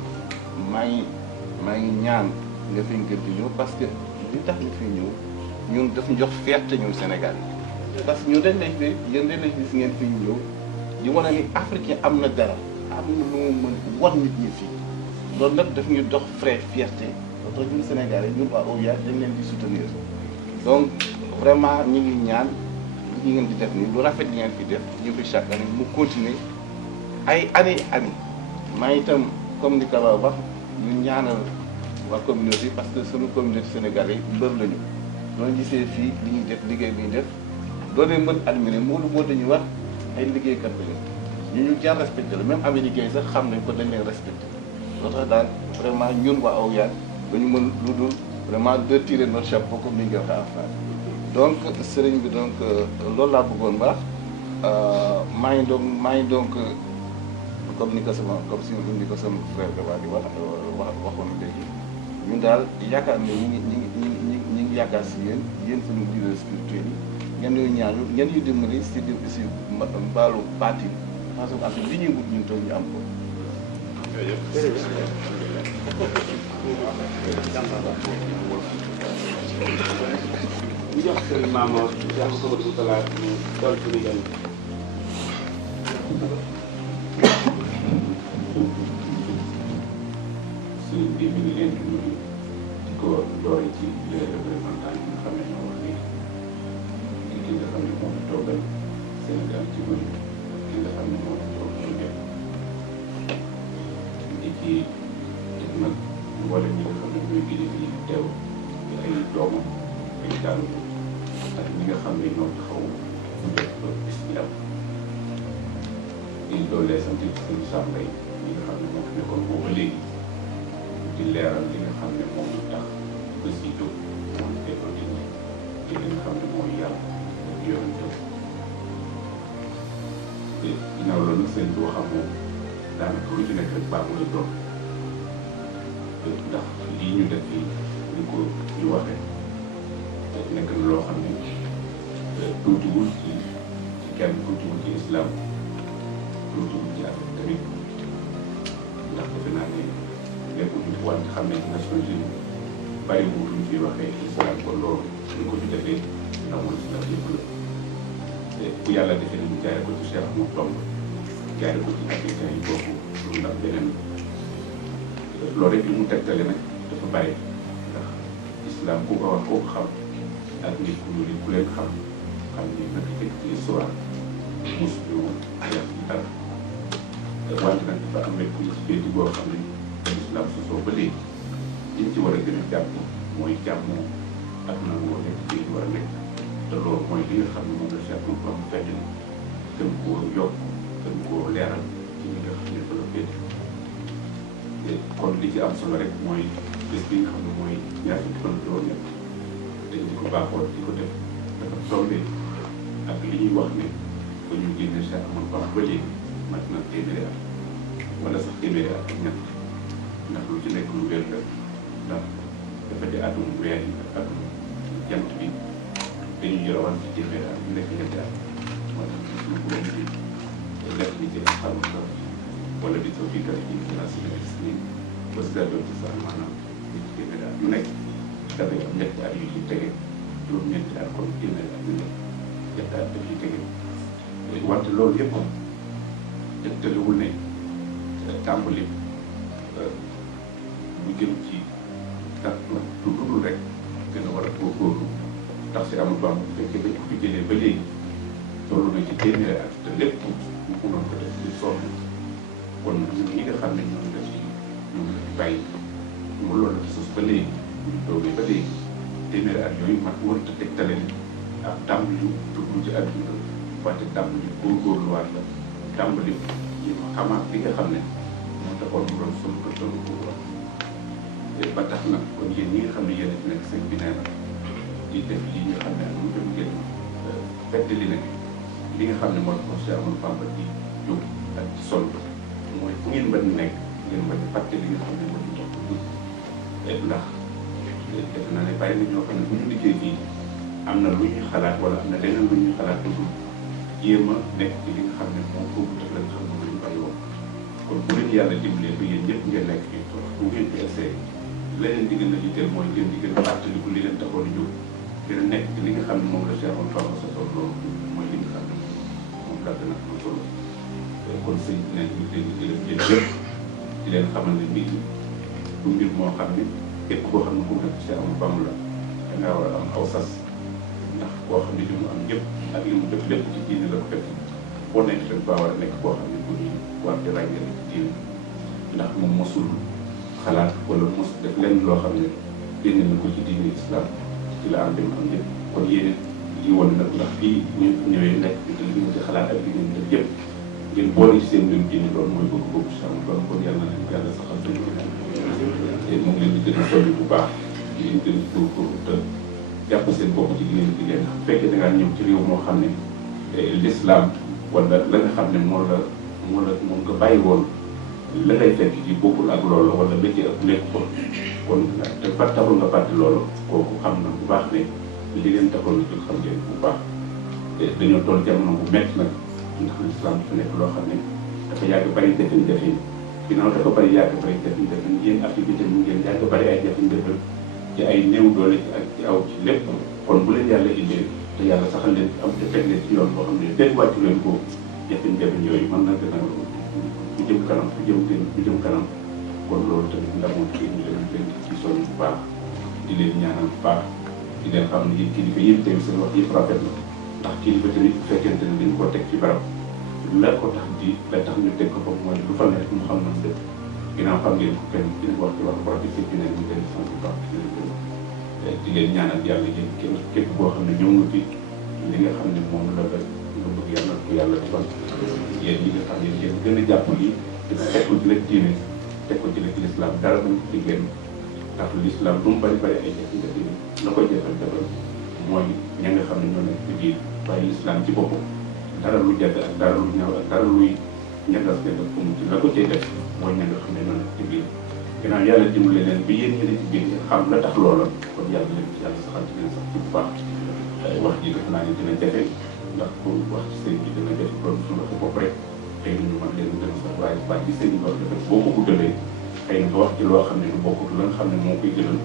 maa ngi ñaan nga fi gën di ñëw parce que li tax nga fi ñëw ñun daf ñu jox fierté ñun Sénégal parce que ñun dañ lay fi yéen dañ lay gis ngeen fi ñëw di wane ni africain am na dara am na lu mu mën wan nit ñi fii loolu nag daf ñu dox fierté parce que ñun Sénégalais ñun waa OUA dañ leen di soutenir donc vraiment ñu ngi ñaan li ngeen di def nii lu rafet li ngeen fi def ñu fi chaque année mu continuer ay année maa itam comme ni Kaba wax ñu ñaanal waa communauté parce que sunu communauté sénégalais mbër lañu doon gisee fii li ñuy def liggéey bi ñuy def doo leen mën admirer moo dañuy wax ay liggéeykat lañu ñu jar respecté la même américain sax xam nañ ko dañ leen respecté loo tax daal vraiment ñun waa OUA dañu mën lu dul vraiment de tirer notre chapeau comme ni ñu koy waxee en France donc sëriñ bi donc loolu laa bëggoon wax maa ngi donc comme ni ko sama frère bi waa di waxoon léegi ñun daal yaakaar ne ñi ngi yaakaar si yéen suñu leader spirituel yi ngeen ñuy ñaanu ngeen ñu dimbali si mbaalu baatin parce que li ñuy wut ñun toog ñu am ko. ñu jox seen maamoor Cheikh Mouhamadou Moutalla ñu toll suñu gan suñu bi mi ngi leen di nuyu di ko doore ci les représentants yi nga xam ne ñoo wax nii ki nga xam ne moom toogal Sénégal ci mën ki nga xam ne moom toogal ñëpp di ci teg nag mboolem ñi nga xam ne ñooy kilifa yi teew di ay doomam ay daal ak ñi nga xam ne ñoo taxaw bu def ba bis bi am di doolee sant seen sàmbay ñi nga xam ne moo fi nekkoon booba léegi di leeral li nga xam ne moom lu tax ba si jóg moom defal di ñi ci li nga xam ne mooy yàlla ak yonentam te ginnaaw loolu nag sëñ bi waxam moom daanaka lu ci nekk rek baax lay doon ndax lii ñu def fii ni ko ñu waxee nekk na loo xam ne tuutiwul ci kenn tuutiwul ci islam tuuti ci Afrique tamit ndax defe naa ne nekkul ñu wante xam ne ci Nations Unies bariwul luñ fiy waxee islam kon loolu suñ ko fi defee amul si ndax yëpp la bu yàlla defee ni mu jaare ko ci Cheikh Ahmadou Bamba jaare ko ci africain yi boobu lu ndax beneen loolu rek li mu tegtale nag dafa bari ndax islam ku ko wax koo ko xam ak nit ku ñuul ku leen xam ni naka fekk ci histoire mosu ñu yàq ci dara wante nag dafa am rek ci béyti boo xam ne islam sosoo ba léegi liñ ci war a gën a jàpp mooy jàmmoo ak nangoo nekk ci war a nekk te loolu mooy li nga xam ne moom la Cheikh Ahmadou Bamba fekk ni gën koo yokk gën koo leeral ci ñi nga xam ne fa la féete kon li ci am solo rek mooy bés bi nga xam ne mooy ñaar fukki fan juróom-ñett dañ di ko baaxoo di ko def dafa tombé ak li ñuy wax ne ba ñu génne Cheikh Ahmadou Bamba ba léegi mat na téeméeri at wala sax téeméeri at ak ñett ndax lu ci nekk lu wér la ndax dafa di atum weer yi ak atum jant bi dañuy yoroon ci téeméeri at ñu nekk ñetti at moo tax suñu borom bi def ni ci xam nga wala di soo fi kër yi la si gis ni bés daa doon ci sax maanaam nit téeméeri at yu nekk dafay am ñetti at yu ci tege juróom-ñetti at kon téeméeri at yu nekk ñetti at daf ciy tege wante loolu yëpp tegtalewul ne tàmbali bu jëm ci tax lu dul rek gën a war a góorgóorlu tax si amul bam bu fekkee dañ ko fi jëlee ba léegi toll na ci téeméeri at te lépp mu mënoon ko def ci sonn kon ñun ñi nga xam ne ñoom la ci bàyyi mu loolu la ci sos ba léegi ñu toogee ba léegi téeméeri at yooyu mat war te tegtale ni ak tàmbali dugg ci àdduna wante tàmbali góorgóorluwaat la tàmbali ñu xamaat li nga xam ne moo taxoon mu doon sunu ko doon ko wax ba tax na kon yéen ñi nga xam ne yéen a fi nekk sëñ bi nee na di def lii nga xam ne ak mu dem ngeen fedd li ne li nga xam ne moo tax Cheikh Ahmadou Bamba di jóg ak ci sol mooy fu ngeen mën nekk ngeen mën a fàtte li nga xam ne moo di dox ndax defe naa ne bàyyi na ñoo xam ne bu ñu liggéey fii am na lu ñuy xalaat wala am na leneen lu ñuy xalaat lu dul jéem a nekk ci li nga xam ne moom foofu daf la nga xam ne moom la ñu bàyyi woon kon bu leen yàlla dimbalee ba yéen ñëpp ngeen nekk fii bu ngeen fi essayé leneen di gën a jiiteel mooy ngeen di gën a fàttaliku li leen taxoon a jóg gën a nekk ci li nga xam ne moom la Cheikh Ahmadou Bamba sa tool loolu mooy li nga xam ne moom la gën a am solo kon sëñ bi nekk ñu leen di gërëm yéen yëpp di leen xamal ne mbir mi bu mbir moo xam ne képp koo xam ne ku nekk Cheikh Ahmadou Bamba la dangaa war a am aw sas ndax koo xam ne li mu am yëpp ak li mu def lépp ci diine la ko fekk boo nekk rek baa war a nekk koo xam ne bu ñuy war di ràññee ci diine ndax moom mosul xalaat wala mos def lenn loo xam ne génne na ko ci diine islam ci la am dem am yëpp kon yéen li woon nag ndax fii ñu ñëwee nekk li mu ci xalaat ak li ngeen def yëpp ngeen boole ci seen mbirum diine loolu mooy bëgg-bëggu si amul loolu kon yàlla na yàlla saxal seen te mu ngi leen di gën a sori bu baax di leen gën a góorgóorlu te jàpp seen bopp ci li ngeen di leen bu fekkee da ngaa ñëw ci réew moo xam ne l'islam wala la nga xam ne moom nga bàyyi woon la ngay fekk ci bokkul ak loolu wala métier ak nekk ko kon te taxul nga fàtte loolu kooku xam na bu baax ne li leen taxoon a jóg xam ngeen bu baax dañoo toll jamono bu métti nag ndax l'islam dafa nekk loo xam ne dafa yàgg bari jafe-jafe ginnaaw dafa bari yàgg bari jafe-jafe yéen activité mu ngeen yàgg bari ay jafe-jafe ci ay néew doole ci ak ci aw ci lépp kon bu leen yàlla indee te yàlla saxal leen am te teg leen ci yoon boo xam ne dégg wàccu leen ko jafe-jafe yooyu mën na gën a bu jëm kanam bu jëm kanam kon loolu tamit ndamoo ci ñu leen ci soñ bu baax di leen ñaanal bu baax di leen xam ne yéen kilifa yëpp tamit seen wax yëpp rafet na ndax kilifa tamit bu fekkente ne dañ koo teg ci barab la ko tax la tax ñu teg ko foofu mooy lu fa nekk mu xam na dëkk ginnaaw xam ngeen ko kenn di wax ci wax borom bi sëñ bi ne ñu leen sant bu baax di leen ñaanal yàlla yéen képp koo xam ne ñëw nga fi li nga xam ne moom la nga bëgg yàlla ko yàlla defal yéen ñi nga xam ne yéen gën a jàpp yi teg ko ci la diine teg ko ci la l'islam dara bañ ci génn ndax l'islam lu mu bari ay jafe-jafe la koy defal mooy ña nga xam ne ñoo nekk ci biir waaye l'islam ci boppam dara lu jafe ak dara lu ñaaw ak dara luy ñagas kenn fu mu ci la ko cay def mooy ña nga xam ne ñoo nekk ci biir ginnaaw yàlla dimbale leen bi yéen ñi ne ci biir xam la tax loola kon yàlla leen ci yàlla saxal ci leen sax ci bu baax wax ji def naa ne dina jafe ndax pour wax ci sëriñ bi dina def loolu suñu waxi bopp rek xëy na ñu mën leen gën a sax waaye baat bi sëñ bi wax dafa boo ko guddalee xëy na nga wax ci loo xam ne du bokk la nga xam ne moo koy gënal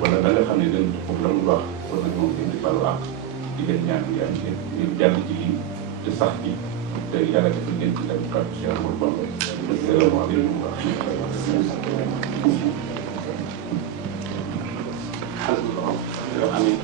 wala la nga xam ne dana dëppoo la mu wax kon nag moom dañ di balu àq di leen ñaan yàlla ngeen jàll ci lii te sax bi te yàlla defal ngeen ci tamit kàddu Cheikh Ahmadou Bamba. Asalaamaaleykum wa rahmatulah. Amiin.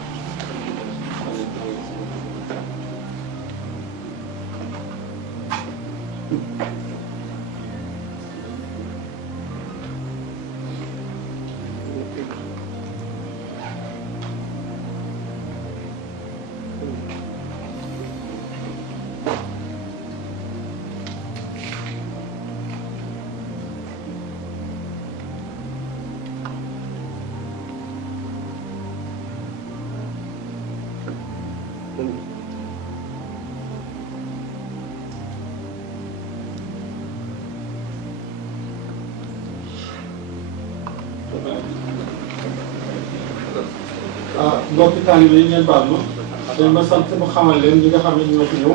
mbokki taalibe yi ngeen baal ma dañ ma sant ma xamal leen ñi nga xam ne ñoo fi ñëw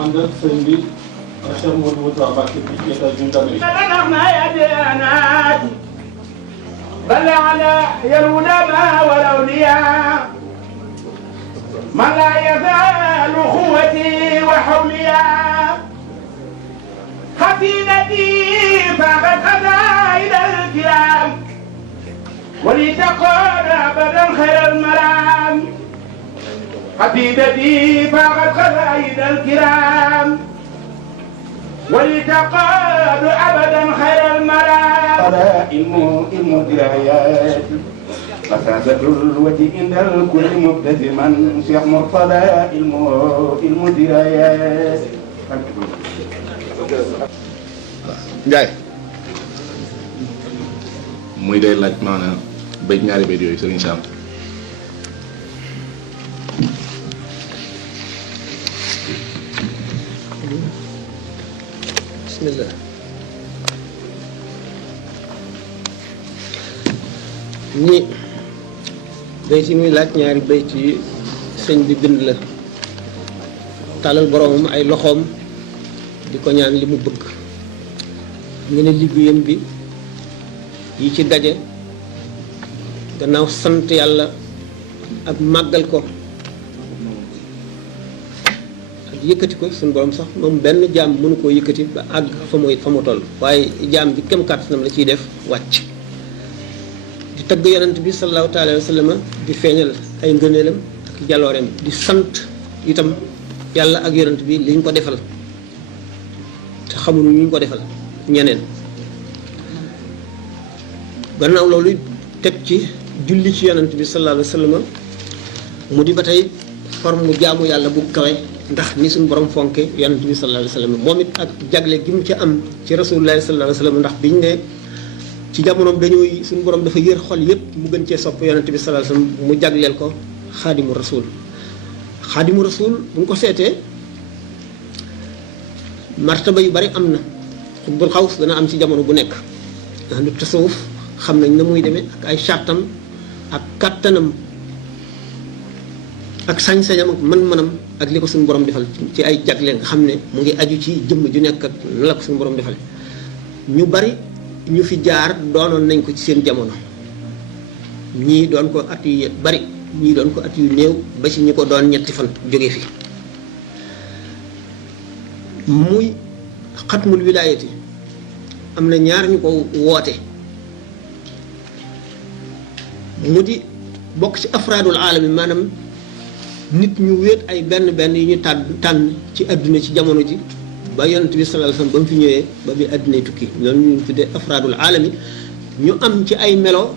ànd ak sëñ bi Cheikh Modou Moussa Mbacké bi ci États-Unis d'Amérique. بل على العلماء والأولياء من لا يزال أخوتي وحوليا خسيدتي فقد خزائن الكرام ولتقول أبدا خير المرام خسيدتي فقد خزائن الكرام ولتقال أبدا خير المرام علم درايات قساسة الوجه عند الكل مبتسما شيخ مرتضى علم درايات Njaay muy day laaj maanaam béy ñaari béy yooyu Serigne Sam. bismillah ni bayt yi muy laaj ñaari bayt yi sëñ bi bind la tàllal boroomam ay loxoom di ko ñaan li mu bëgg nga ne liggéeyam bi yi ci daje gannaaw sant yàlla ak màggal ko ak yëkkati ko suñu borom sax moom benn jaam mënu koo yëkkati ba àgg fa mu toll waaye jaam bi kem kàttanam la ciy def wàcc di tagg yonent bi sallallahu taala wa sallam di feeñal ay ngëneelam ak jalooreem di sant itam yàlla ak yonent bi liñ ko defal te xamuñu ñu ko defal ñeneen gannaaw loolu teg ci julli ci yonent bi sallallahu alayhi wa sallam mu di ba tey forme jaamu yàlla bu kawe ndax ni suñu borom fonke yonent bi sallallahu alayhi wa sallam moom it ak jagle gi mu ci am ci rasulullahi sallallahu alayhi wa sallam ndax biñ ne ci jamonoom dañuy suñu borom dafa yër xol yépp mu gën cee sopp yonent bi sallallahu alayhi wa sallam mu jagleel ko xaadimu rasul xaadimu rasul bu ñu ko seetee martaba yu bari am na xutbul xaws dana am ci jamono bu nekk ahlu tasawuf xam nañ na muy demee ak ay chartam ak kattanam ak sañ-sañam ak mën-mënam ak li ko suñu borom defal ci ay jagle nga xam ne mu ngi aju ci jëmm ju nekk ak la ko suñu borom defal ñu bari ñu fi jaar doonoon nañ ko ci seen jamono ñii doon ko at yu bari ñii doon ko at yu néew ba ci ñi ko doon ñetti fan jóge fi muy xatmul wilaayati am na ñaar ñu ko woote mu di bokk ci afraadul aalami maanaam nit ñu wéet ay benn yi ñu tànn ci àdduna ci jamono ji ba yonent bi sallallahu alayhi wasallam ba mu fi ñëwee ba bi àddunay tukki loolu ñu tuddee afraadul aalami ñu am ci ay melo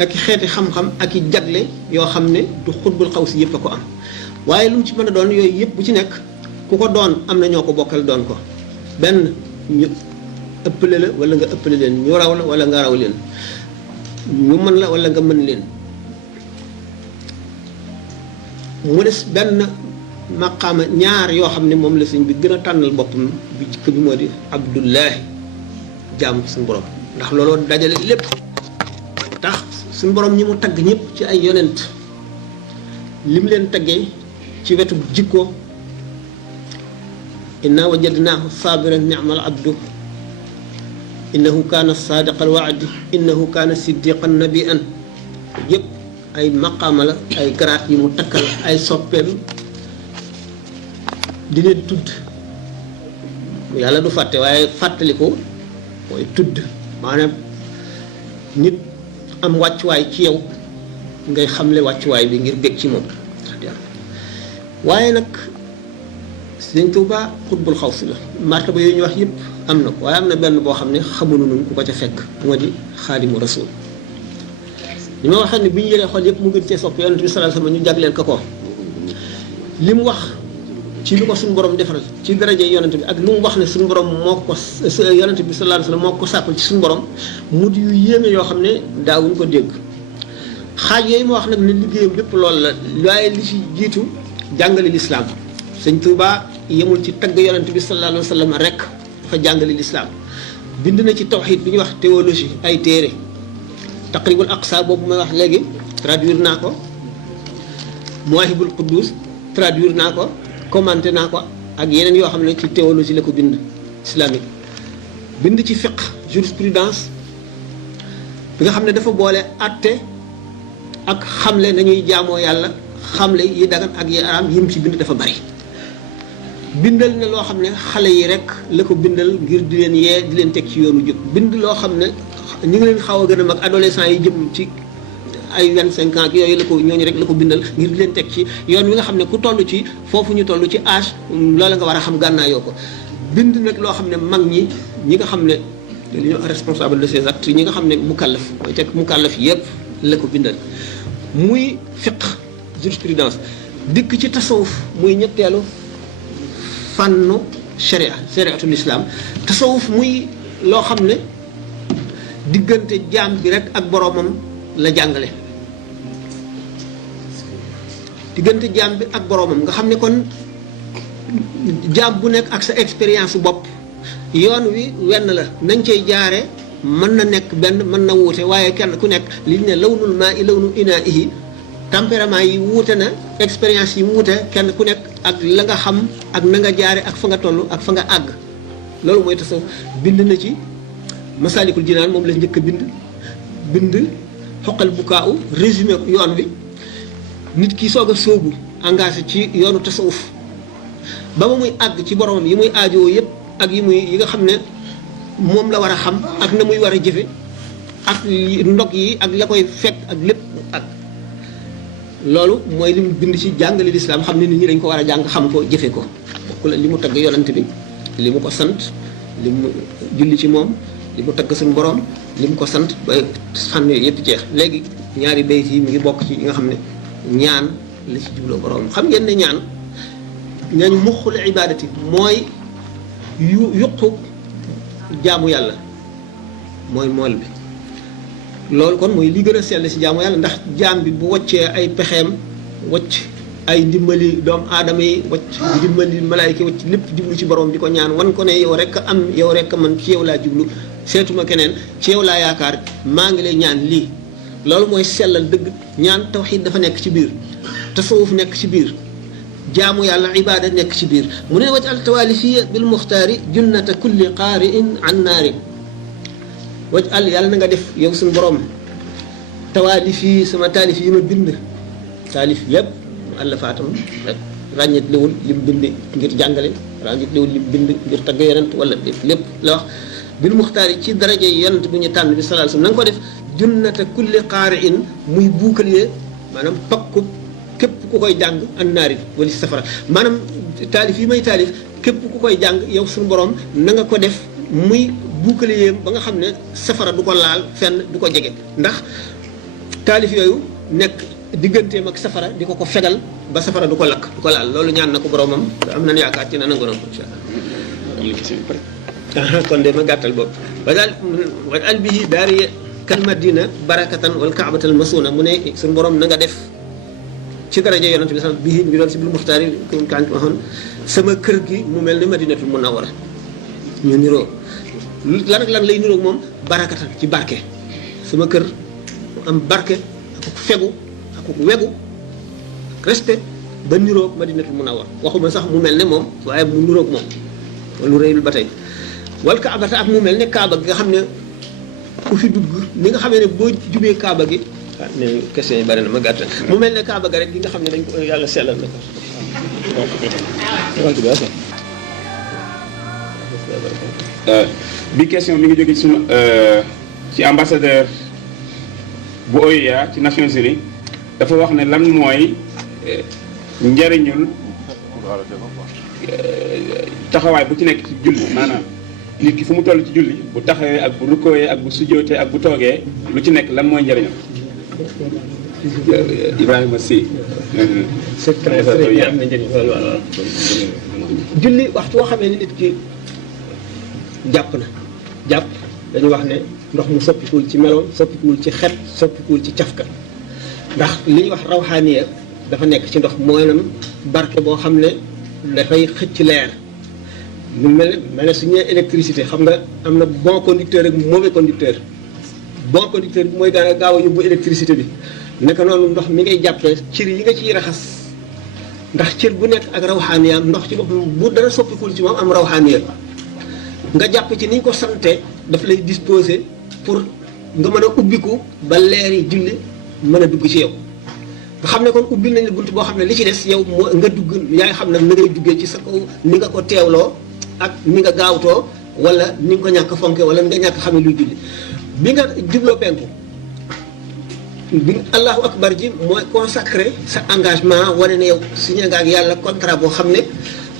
ak xeeti xam-xam ak i jagle yoo xam ne du xutbul xaw si yëpp a ko am waaye lu mu ci mën a doon yooyu yëpp bu ci nekk ku ko doon am na ñoo ko bokkal doon ko benn ñu ëppale la wala nga ëppale leen ñu raw la wala nga raw leen ñu mën la wala nga mën leen mu des benn maqaama ñaar yoo xam ne moom la sëñ bi gën a tànnal boppam bi jikko bi moo di abdullahi jaam suñu borom ndax looloo dajale lépp tax suñu borom ñi mu tagg ñëpp ci ay yonent lim leen taggee ci wetu jikko inna wajadnaahu sabiran ni'mal abdu innahu kaana saadiqal waadi innahu kaana siddiqan nabiyan yëpp ay maqaama la ay garaat yi mu takkal ay soppeem di leen tudd yàlla du fàtte waaye fàttaliku mooy tudd maanaam nit am wàccuwaay ci yow ngay xamle wàccuwaay bi ngir bég ci moom waaye nag Sëñ Tuuba xutbul xaw si la martaba yooyu ñu wax yëpp am na ko waaye am na benn boo xam ne xamuñu nun ku ko ca fekk moo di xaadimu rasul li ma waxee ne bi ñu yëree xol yëpp mu gën cee sopp yonent bi sallallahu alayhi wasallam ñu jagleel ko li mu wax ci lu ko suñu borom defal ci daraje yonent bi ak lu mu wax ne suñu borom moo ko yonent bi sallallahu alayhi wasallam moo ko sàkkal ci suñu borom mu di yu yéeme yoo xam ne daawuñ ko dégg xaaj yooyu ma wax nag ne liggéeyam bépp loolu la waaye li ci jiitu jàngale lislaam Sëñ Tuuba yemul ci tagg yonent bi sallallahu alayhi wasallam rek dafa jàngale lislaam bind na ci tawxiid bi ñuy wax théologie ay téere taqribul aqsa boobu may wax léegi traduire naa ko muwaahibul quddus traduire naa ko commenté naa ko ak yeneen yoo xam ne ci théologie la ko bind islamique bind ci fiqh jurisprudence bi nga xam ne dafa boole àtte ak xamle nañuy jaamoo yàlla xamle yi dagan ak yi araam yim ci bind dafa bari bindal na loo xam ne xale yi rek la ko bindal ngir di leen yee di leen teg ci yoonu jub bind loo xam ne ñu ngi leen xaw a gën a mag adolescents yi jëm ci ay 25 ans yooyu la ko ñooñu rek la ko bindal ngir di leen teg ci yoon wi nga xam ne ku toll ci foofu ñu toll ci âge loola nga war a xam gànnaayoo ko bind nag loo xam ne mag ñi nga xam ne li ñu responsable de ces actes ñi nga xam ne mukallaf mooy teg mukallaf yépp la ko bindal muy fiqh jurisprudence dikk ci tasawuf muy ñetteelu fànnu shariatul islam tasawuf muy loo xam ne diggante jaam bi rek ak boroomam la jàngale diggante jaam bi ak boroomam nga xam ne kon jaam bu nekk ak sa expérience bopp yoon wi wenn la nañ cay jaare mën na nekk benn mën na wuute waaye kenn ku nekk li ñu ne lawnul maa i lawnu inaa'ihi tempérament yi wuute na expérience yi wuute kenn ku nekk ak la nga xam ak na nga jaare ak fa nga toll ak fa nga àgg loolu mooy tasawuf bind na ci Masaalikul Jinaan moom la njëkk a bind xoqal bukaaw résumé yoon wi nit ki soog a sóobu engagé ci yoonu tasawuf ba ba muy àgg ci boromam yi muy aajoo yëpp ak yi nga xam ne moom la war a xam ak na muy war a jëfe ak ndog yi ak la koy fekk ak lépp ak loolu mooy li mu bind ci jàngale lislaam xam ne nit ñi dañ ko war a jàng xam ko jëfe ko bokku la li mu tagg yonent bi li mu ko sant li mu julli ci moom li mu tagg suñu borom li mu ko sant ba fànn yooyu yëpp jeex léegi ñaari bayt yi mu ngi bokk ci yi nga xam ne ñaan la ci jubloo borom xam ngeen ne ñaan muxul ibadati mooy yuqu jaamu yàlla mooy mool bi loolu kon mooy li gën a sell ci jaamu yàlla ndax jaam bi bu waccee ay pexeem wacc ay ndimbali doomu aadama yi wacc ndimbali malaayika wacc lépp jublu ci borom di ko ñaan wan ko ne yow rek am yow rek man ci yow laa jublu seetuma keneen ci yow laa yaakaar maa ngi lay ñaan lii loolu mooy sellal dëgg ñaan tawxiid dafa nekk ci biir tasawuf nekk ci biir jaamu yàlla ibaada nekk ci biir mu ne waj al tawaalifiya bil muxtaari junnata kulli qaari'in an naari waj al yàlla na nga def yow suñu borom tawaalif yi sama taalif yi ma bind taalif yépp mu àllafaatam rek ràññet liwul lim bind ngir jàngale ràññet liwul lim bind ngir tagg yonent wala lépp la wax bil muxtaari ci daraje yonent bu ñu tànn bi sallallahu alayhi wasallam na nga ko def junnata kulli qaari'in muy buukalee maanaam pakkub képp ku koy jàng an naari wala safara maanaam taalif yi may taalif képp ku koy jàng yow suñu borom na nga ko def muy buukaleyeem ba nga xam ne safara du ko laal fenn du ko jege ndax taalif yooyu nekk digganteem ak safara di ko fegal ba safara du ko lakk du ko laal loolu ñaan na ko boromam am nañu yaakaar ci na nangu na ko incha allah kon de ma gàttal boobu wa daal wal al bihi daari kal madina barakatan wal kaabatal masuna mu ne suñu borom na nga def ci daraja yonent bi sax bii bi doon si bil muxtaar yi kan waxoon sama kër gi mu mel ne madinatul munawwara ñu niroo lan ak lan lay niroog moom barakatan ci barke sama kër mu am barke ak fegu ak wegu respect ba niroog madinatul munawwara waxuma sax mu mel ne moom waaye mu niroog moom lu rëyul ba tey wal kaabata ak mu mel ne kaaba gi nga xam ne ku fi dugg ni nga xamee ne boo jubee kaaba gi ne question yi bari na ma gàttal mu mel ne kaaba ga rek gi nga xam ne dañ ko yàlla sellal na ko bi question mi ngi jóge ci sunu ci ambassadeur bu OUA ci Nations Unies dafa wax ne lan mooy njariñul taxawaay bu ci nekk ci julli maanaam nit ki fu mu toll ci julli bu taxawee ak bu rukkooyee ak bu sujjootee ak bu toogee lu ci nekk lan mooy njariñam Ibrahima Sy julli waxtu woo xamee ni nit ki jàpp na jàpp dañu wax ne ndox mu soppikuwul ci meloom soppikuwul ci xet soppikuwul ci cafka ndax li ñuy wax rawxaaniya dafa nekk ci ndox mooy nam barke boo xam ne dafay xëcc leer mu mel ne su ñu nee électricité xam nga am na bon conducteur ak mauvais conducteur bon conducteur bi mooy gaaw a yóbbu électricité bi naka noonu ndox mi ngay jàppee cër yi nga ciy raxas ndax cër bu nekk ak rawxaaniyaam ndox ci boppam bu dara soppikuwul ci moom am rawxaaniya nga jàpp ci ni ñu ko sante daf lay disposer pour nga mën a ubbiku ba leer yi julli mën a dugg ci yow nga xam ne kon ubbil nañ la bunt boo xam ne li ci des yow moo nga dugg yaay xam nag na ngay duggee ci sa kaw ni nga ko teewloo ak ni nga gaawtoo wala ni nga ko ñàkk fonke wala nga ñàkk xam ne luy julli bi nga jubloo penku bi allahu akbar ji mooy consacré sa engagement wane ne yow signé nga ak yàlla contrat boo xam ne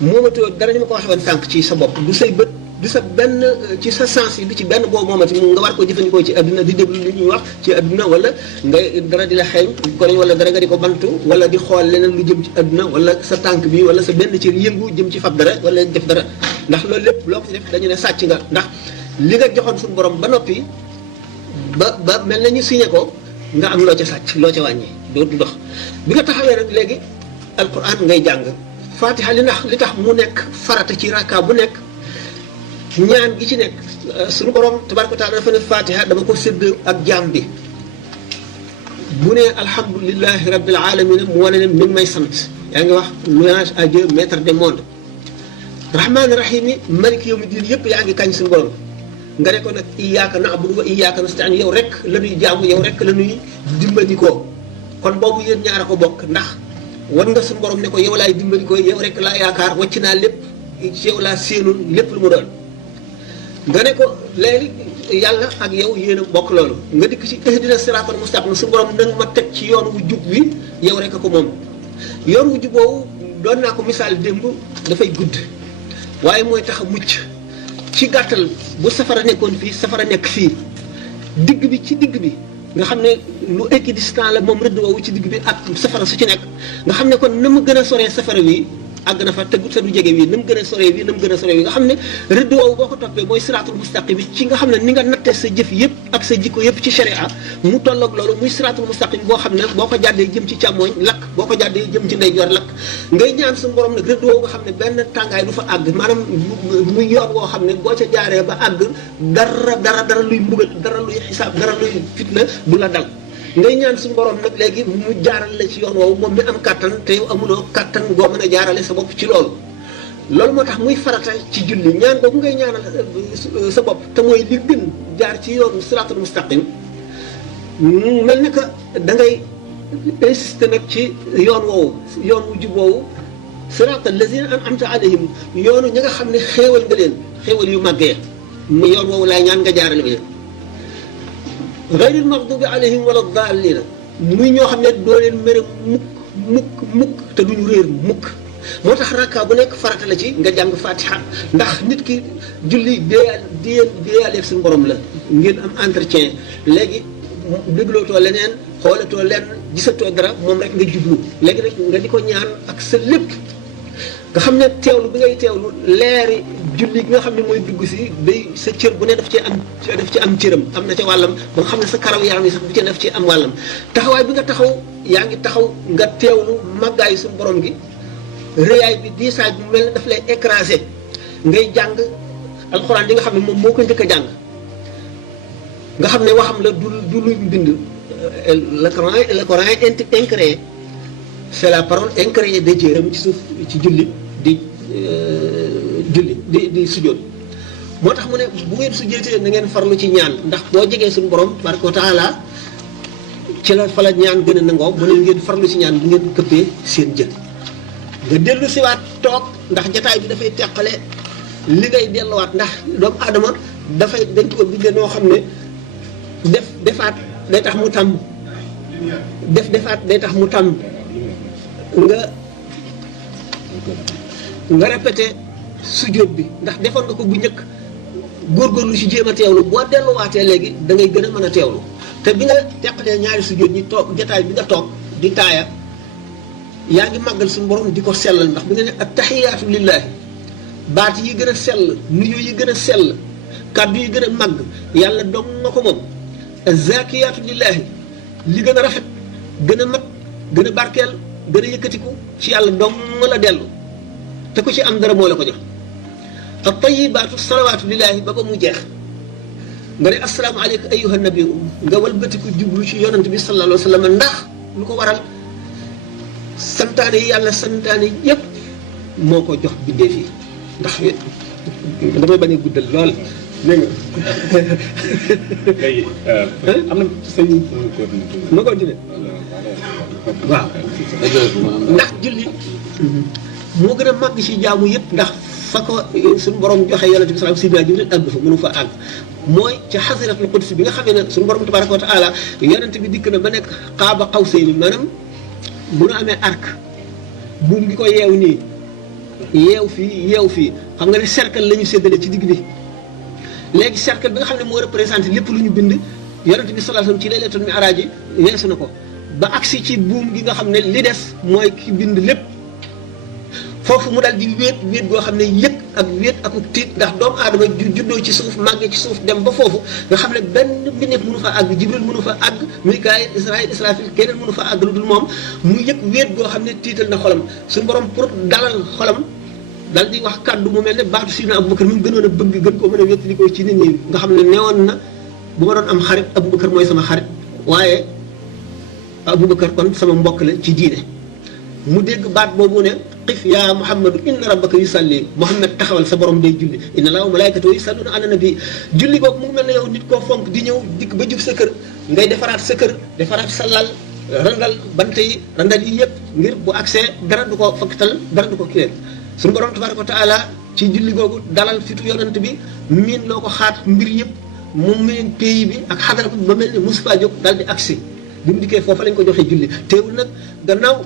moomatoo dara ni ma ko waxee woon sànq ci sa bopp du say bët du sa benn ci sa sens yi du ci benn boobu moomati nga war ko jëfandikoo ci adduna di déglu li ñuy wax ci adduna wala nga dara di la xeeñ ko wala dara nga di ko bantu wala di xool leneen lu jëm ci adduna wala sa tànk bi wala sa benn cër yëngu jëm ci fab dara wala def dara ndax loolu lépp loo ko ci def dañu ne sàcc nga ndax li nga joxoon suñu borom ba noppi ba mel na ñu signé ko nga am loo ca sàcc loo ca wàññi doo du dox bi nga taxawee nag léegi alquran ngay jàng fatiha li tax mu nekk farata ci rakka bu nekk ñaan gi ci nekk suñu borom tabaraka taala dafa ne fatiha dama ko sédd ak jaam bi bu ne alhamdulilahi rabbil alamin mu wane ne mi ngi may sant yaa ngi wax louange à Dieu maître des mondes rahmaani rahim yi malik yawmi diin yëpp yaa ngi kañ suñu borom nga ne ko nag iyyaka na'budu wa iyyaka nasta'in yow rek la ñuy jaamu yow rek la ñuy dimbandikoo kon boobu yéen ñaar a ko bokk ndax wan nga suñu borom ne ko yow laay dimbandikoo yow rek laa yaakaar wàcc naa lépp ci yow laa séenul lépp lu mu doon nga ne ko léegi yàlla ak yow yéen a bokk loolu nga dikk ci ihdina siraatal mustaqim suñu borom nag ma teg ci yoon wu jub wi yow rek a ko moom yoon wu jub boobu doon naa ko misaal démb dafay gudd waaye mooy tax a mucc ci gàttal bu safara nekkoon fii safara nekk fii digg bi ci digg bi nga xam ne lu équidistant la moom rëdd woowu ci digg bi ak safara su ci nekk nga xam ne kon na mu gën a soree safara wi àgg na fa te du jege wi na mu gën a soree wi na mu gën a soree wi nga xam ne rëdd woowu boo ko toppee mooy siraatul mustaqim bi ci nga xam ne ni nga nattee sa jëf yëpp ak sa jikko yëpp ci sharia mu tolloog loolu muy siraatul mustaqim boo xam ne boo ko jàddee jëm ci càmmooñ lakk boo ko jàddee jëm ci ndeyjoor lakk ngay ñaan suñu borom nag rëdd woowu nga xam ne benn tàngaay du fa àgg maanaam muy yoon woo xam ne boo ca jaaree ba àgg dara luy mbugal dara luy xisaab dara luy fitna du la dal ngay ñaan suñu borom nag léegi mu jaaral la ci yoon woowu moom mi am kàttan te yow amuloo kàttan goo mën a jaarale sa bopp ci loolu loolu moo tax muy farata ci julli ñaan boobu ngay ñaanal sa bopp te mooy li gën jaar ci yoonu siraatul mustaqim mel ni que da ngay insister nag ci yoon woowu yoon wu jub woowu siraatal lazina an'amta alayhim yoonu ñi nga xam ne xéewal nga leen xéewal yu màggee mu yoon woowu laay ñaan nga jaarale bi gayril maxdubi alayhim wala daalliina muy ñoo xam ne doo leen mere mukk te duñu réer mukk moo tax rakka bu nekk farata la ci nga jàng fatiha ndax nit ki julli déyaaleeg suñu borom la ngeen am entretien léegi déglootoo leneen xoolatoo lenn gisatoo dara moom rek nga jublu léegi nag nga di ko ñaan ak sa lépp nga xam ne teewlu bi ngay teewlu leeri julli gi nga xam ne mooy dugg si day sa cër bu ne daf ci am cëram am na ca wàllam ba nga xam ne sa karaw yaram yi sax bu ci daf ci am wàllam taxawaay bi nga taxaw yaa ngi taxaw nga teewlu màggaayu suñu borom gi rëyaay bi diisaay bi mel ne daf lay écrasé ngay jàng alxuraan yi nga xam ne moom moo ko njëkk a jàng nga xam ne waxam la du luy bind le Coran est incréé c'est la parole incréée de Dieu ci suuf ci julli di julli di sujjóot moo tax mu ne bu ngeen sujjóotee na ngeen farlu ci ñaan ndax boo jegee suñu borom tabaraka wa taala ci la fa la ñaan gën a nangoo mu ne ngeen farlu ci ñaan bu ngeen këppee seen jën nga dellu siwaat toog ndax jataay bi dafay teqale li ngay delluwaat ndax doomu aadama dafay dañ ko bindee noo xam ne defaat day tax mu tàmm defaat day tax mu tàmm nga répété sujjóot bi ndax defoon nga ko bu njëkk góorgóorlu ci jéem a teewlu boo delluwaatee léegi da ngay gën a mën a teewlu te bi nga teqalee ñaari sujjóot ñi toog jataay bi nga toog di taaya yaa ngi màggal suñu borom di ko sellal ndax bi nga ne attahiyaatu lillahi baat yi gën a sell nuyu yi gën a sell kàddu yi gën a màgg yàlla dong nga ko moom zakiyaatu lillahi li gën a rafet gën a mat gën a barkeel gën a yëkkatiku ci yàlla dong la dellu te ku ci am dara moo la ko jox ak tayibaatu salawaatu lillahi ba mu jeex nga ne assalaamu aleyka ayyuha nabi nga walbatiku jublu ci yonant bi sallallahu alayhi wa sallam ndax lu ko waral santaane yi yàlla santaane yépp moo ko jox bindee fii ndax damay bañ a guddal lool dégg nga am na sëñ ma continuer waaw ndax julli moo gën a màgg ci jaamu yëpp ndax fa ko suñu borom joxe yonent bi sallallahu alayhi wa sallam Jibril àgg fa mënu fa àgg mooy ca xasiratul qudsi bi nga xamee ne suñu borom tabaraka wa taala yonent bi dikk na ba nekk xaaba xawsayni maanaam bu nu amee arc buum gi ko yeew nii yeew fii xam nga ne cercle la ñu séddale ci digg bi léegi cercle bi nga xam ne moo représenté lépp lu ñu bind yonent bi sallallahu alayhi wa sallam ci laylatul mi'raaj yi weesu na ko ba agsi ci buum gi nga xam ne li des mooy ki bind lépp foofu mu daal di wéet goo xam ne yëg ak wéet ak tiit ndax doomu aadama juddoo ci suuf màggee ci suuf dem ba foofu nga xam ne benn mbindeef mënu fa àgg jibril mënu fa àgg mikaayil israfil keneen mënu fa àgg lu dul moom mu yëg wéet goo xam ne tiital na xolam suñu borom pour dalal xolam dal di wax kàddu mu mel ne baatu sidina Abubakar mi mu gënoon a bëgg gën koo mën a wéttalikoo ci nit ñi nga xam ne newoon na bu ma doon am xarit Abubakar mooy sama xarit waaye Abubakar kon sama mbokk la ci diine mu dégg baat boobu ne xif yaa Muhammadu inna rabbaka yusalli Muhammad taxawal sa borom day julli inna Allaha wa malaikatahu yusalluna ala nabi julli boobu mu ngi mel ne yow nit koo fonk di ñëw dikk ba jub sa kër ngay defaraat sa kër defaraat sa lal randal bant yi randal yi yëpp ngir bu accès dara du ko fakkatal dara du ko kileen suñu borom tabaraka wa taala ci julli googu dalal fitu yonent bi miin loo ko xaat mbir yëpp mu miin pays bi ak xadara ko ba mel ne mosu faa jóg dal di accès bi mu dikkee foofa lañ ko joxee julli teewul nag gannaaw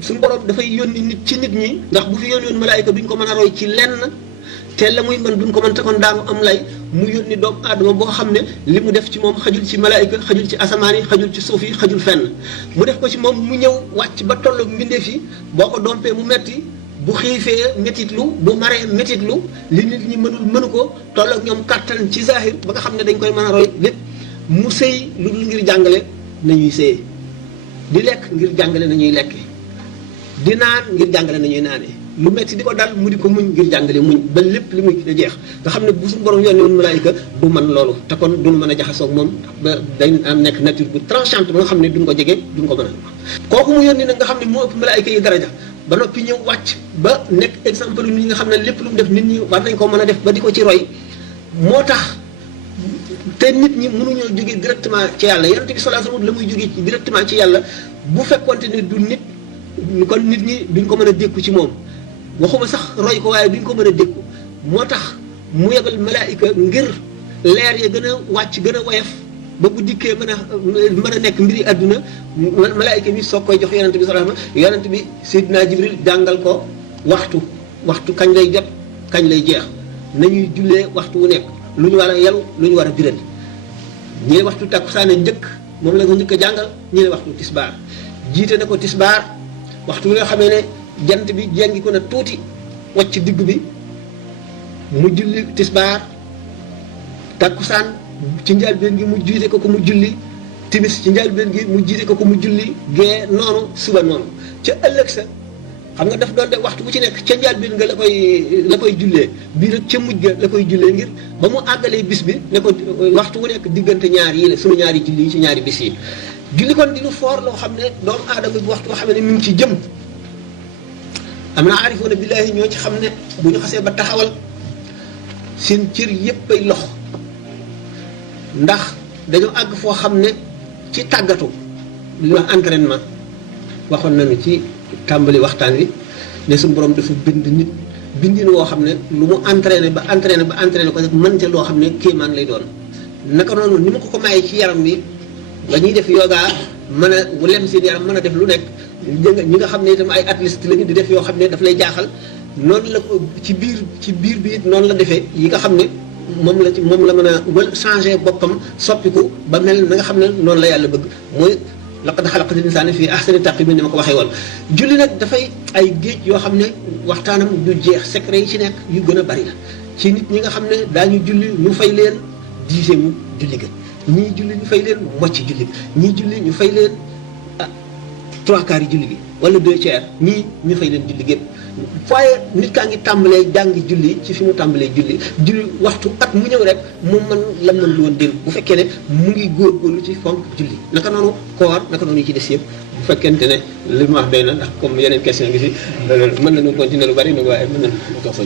suñu borom dafay yónni nit ci nit ñi ndax bu fi yónni malaayika duñ ko mën a roy ci lenn te la muy mën duñ ko mën te kon daanu am lay mu yónni doomu aadama boo xam ne li mu def ci moom xajul ci malaayika xajul ci asamaan yi xajul ci suuf yi xajul fenn mu def ko ci moom mu ñëw wàcc ba tolloog mbindeef yi boo ko dompee mu metti bu xiifee métitlu bu maree métitlu li nit ñi mënu ko tolloog ñoom kàttan ci zahir ba nga xam ne dañ koy mën a roy lépp mu sëy lu dul ngir jàngale nañuy sëyee di lekk ngir jàngale nañuy lekk di naan ngir jàngale nañuy naanee lu metti di ko dal mu di ko muñ ngir jàngale muñ ba lépp li muy da jeex nga xam ne bu suñu borom yónnee woon malaayika du man loolu te kon duñu mën a jaxasoog moom ba day am nekk nature bu tranchante ba nga xam ne duñ ko jege duñ ko mën a kooku mu yónni nag nga xam ne moo ëpp malaayika yi daraja ba noppi ñëw wàcc ba nekk exemple nit ñi nga xam ne lépp lu mu def nit ñi war nañ ko mën a def ba di ko ci roy moo tax te nit ñi mënuñoo jógee directement ci yàlla yonent bi sallallahu alayhi wasallam la muy jógee directement ci yàlla bu fekkonte ne du nit kon nit ñi duñ ko mën a dékku ci moom waxuma sax roy ko waaye duñ ko mën a dékku moo tax mu yebal malaayika ngir leer ya gën a wàcc gën a woyof ba bu dikkee mën a nekk mbiri àdduna malaayika mi soog koy jox yonent bi sallallahu alayhi wasallam yonent bi Seydina Jibril jàngal ko waxtu kañ lay jot kañ lay jeex nañuy jullee waxtu wu nekk lu ñu war a yelu lu ñu war a biral ñi ne waxtu takkusaane njëkk moom la ko njëkk a jàngal ñi ne waxtu tisbaar jiite na ko tisbaar waxtu wi nga xamee ne jant bi jengi ko na tuuti wacc digg bi mu julli tisbaar takkusaan ci njëlbéen gi mu jiite ko mu julli timis ci njëlbéen gi mu jiite ko mu julli gee noonu suba noonu ca ëllëg sa xam nga daf doon de waxtu bu ci nekk ca njëlbéen nga la koy jullee bii rek ca mujj ga la koy jullee ngir ba mu àggalee bis bi ne ko waxtu wu nekk diggante ñaar yi la suñu ñaari julli yi ci ñaari bis yi julli kon di lu foor loo xam ne doomu aadama bi waxtu boo xam ne mi ngi ci jëm am na aarifoona billaahi ñoo ci xam ne bu ñu xasee ba taxawal seen cër yépp ay lox ndax dañoo àgg foo xam ne ci tàggatu li ñuy wax entraînement waxoon nañu ci tàmbali waxtaan wi ne suñu borom dafa bind nit bindin woo xam ne lu mu entraîné ko rek mën ca loo xam ne kéemaan lay doon naka noonu ni ma ko mayee ci yaram wi nga ñuy def yoga mën a lem seen yaram mën a def lu nekk ñi nga xam ne itam ay athlètes lañu di def yoo xam ne daf lay jaaxal noonu la ko ci biir bi it noonu la defee yi nga xam ne moom la mën a wal changer boppam soppiku ba mel na nga xam ne noonu la yàlla bëgg mooy laqad xalaqnal insaana fii ahsani taqwiim ni ma ko waxee woon. julli nag dafay ay géej yoo xam ne waxtaanam du jeex secret yi ci nekk yu gën a bari la ci nit ñi nga xam ne daañu julli ñu fay leen dixième julli ga ñii julli ñu fay leen mocc julli ga ñii julli ñu fay leen trois quarts yi julli gi wala deux tiers ñii ñu fay leen julli gépp waaye nit kaa ngi tàmbalee jàng julli ci fi mu tàmbalee julli waxtu at mu ñëw rek mu mën la mën lu woon démb bu fekkee ne mu ngi góorgóorlu ci fonk julli naka noonu koor naka noonu yi ci des yëpp bu fekkente ne li ma wax doy na ndax comme yeneen question ngi si mën nañu continuer lu bari nag waaye mën nañu ko fa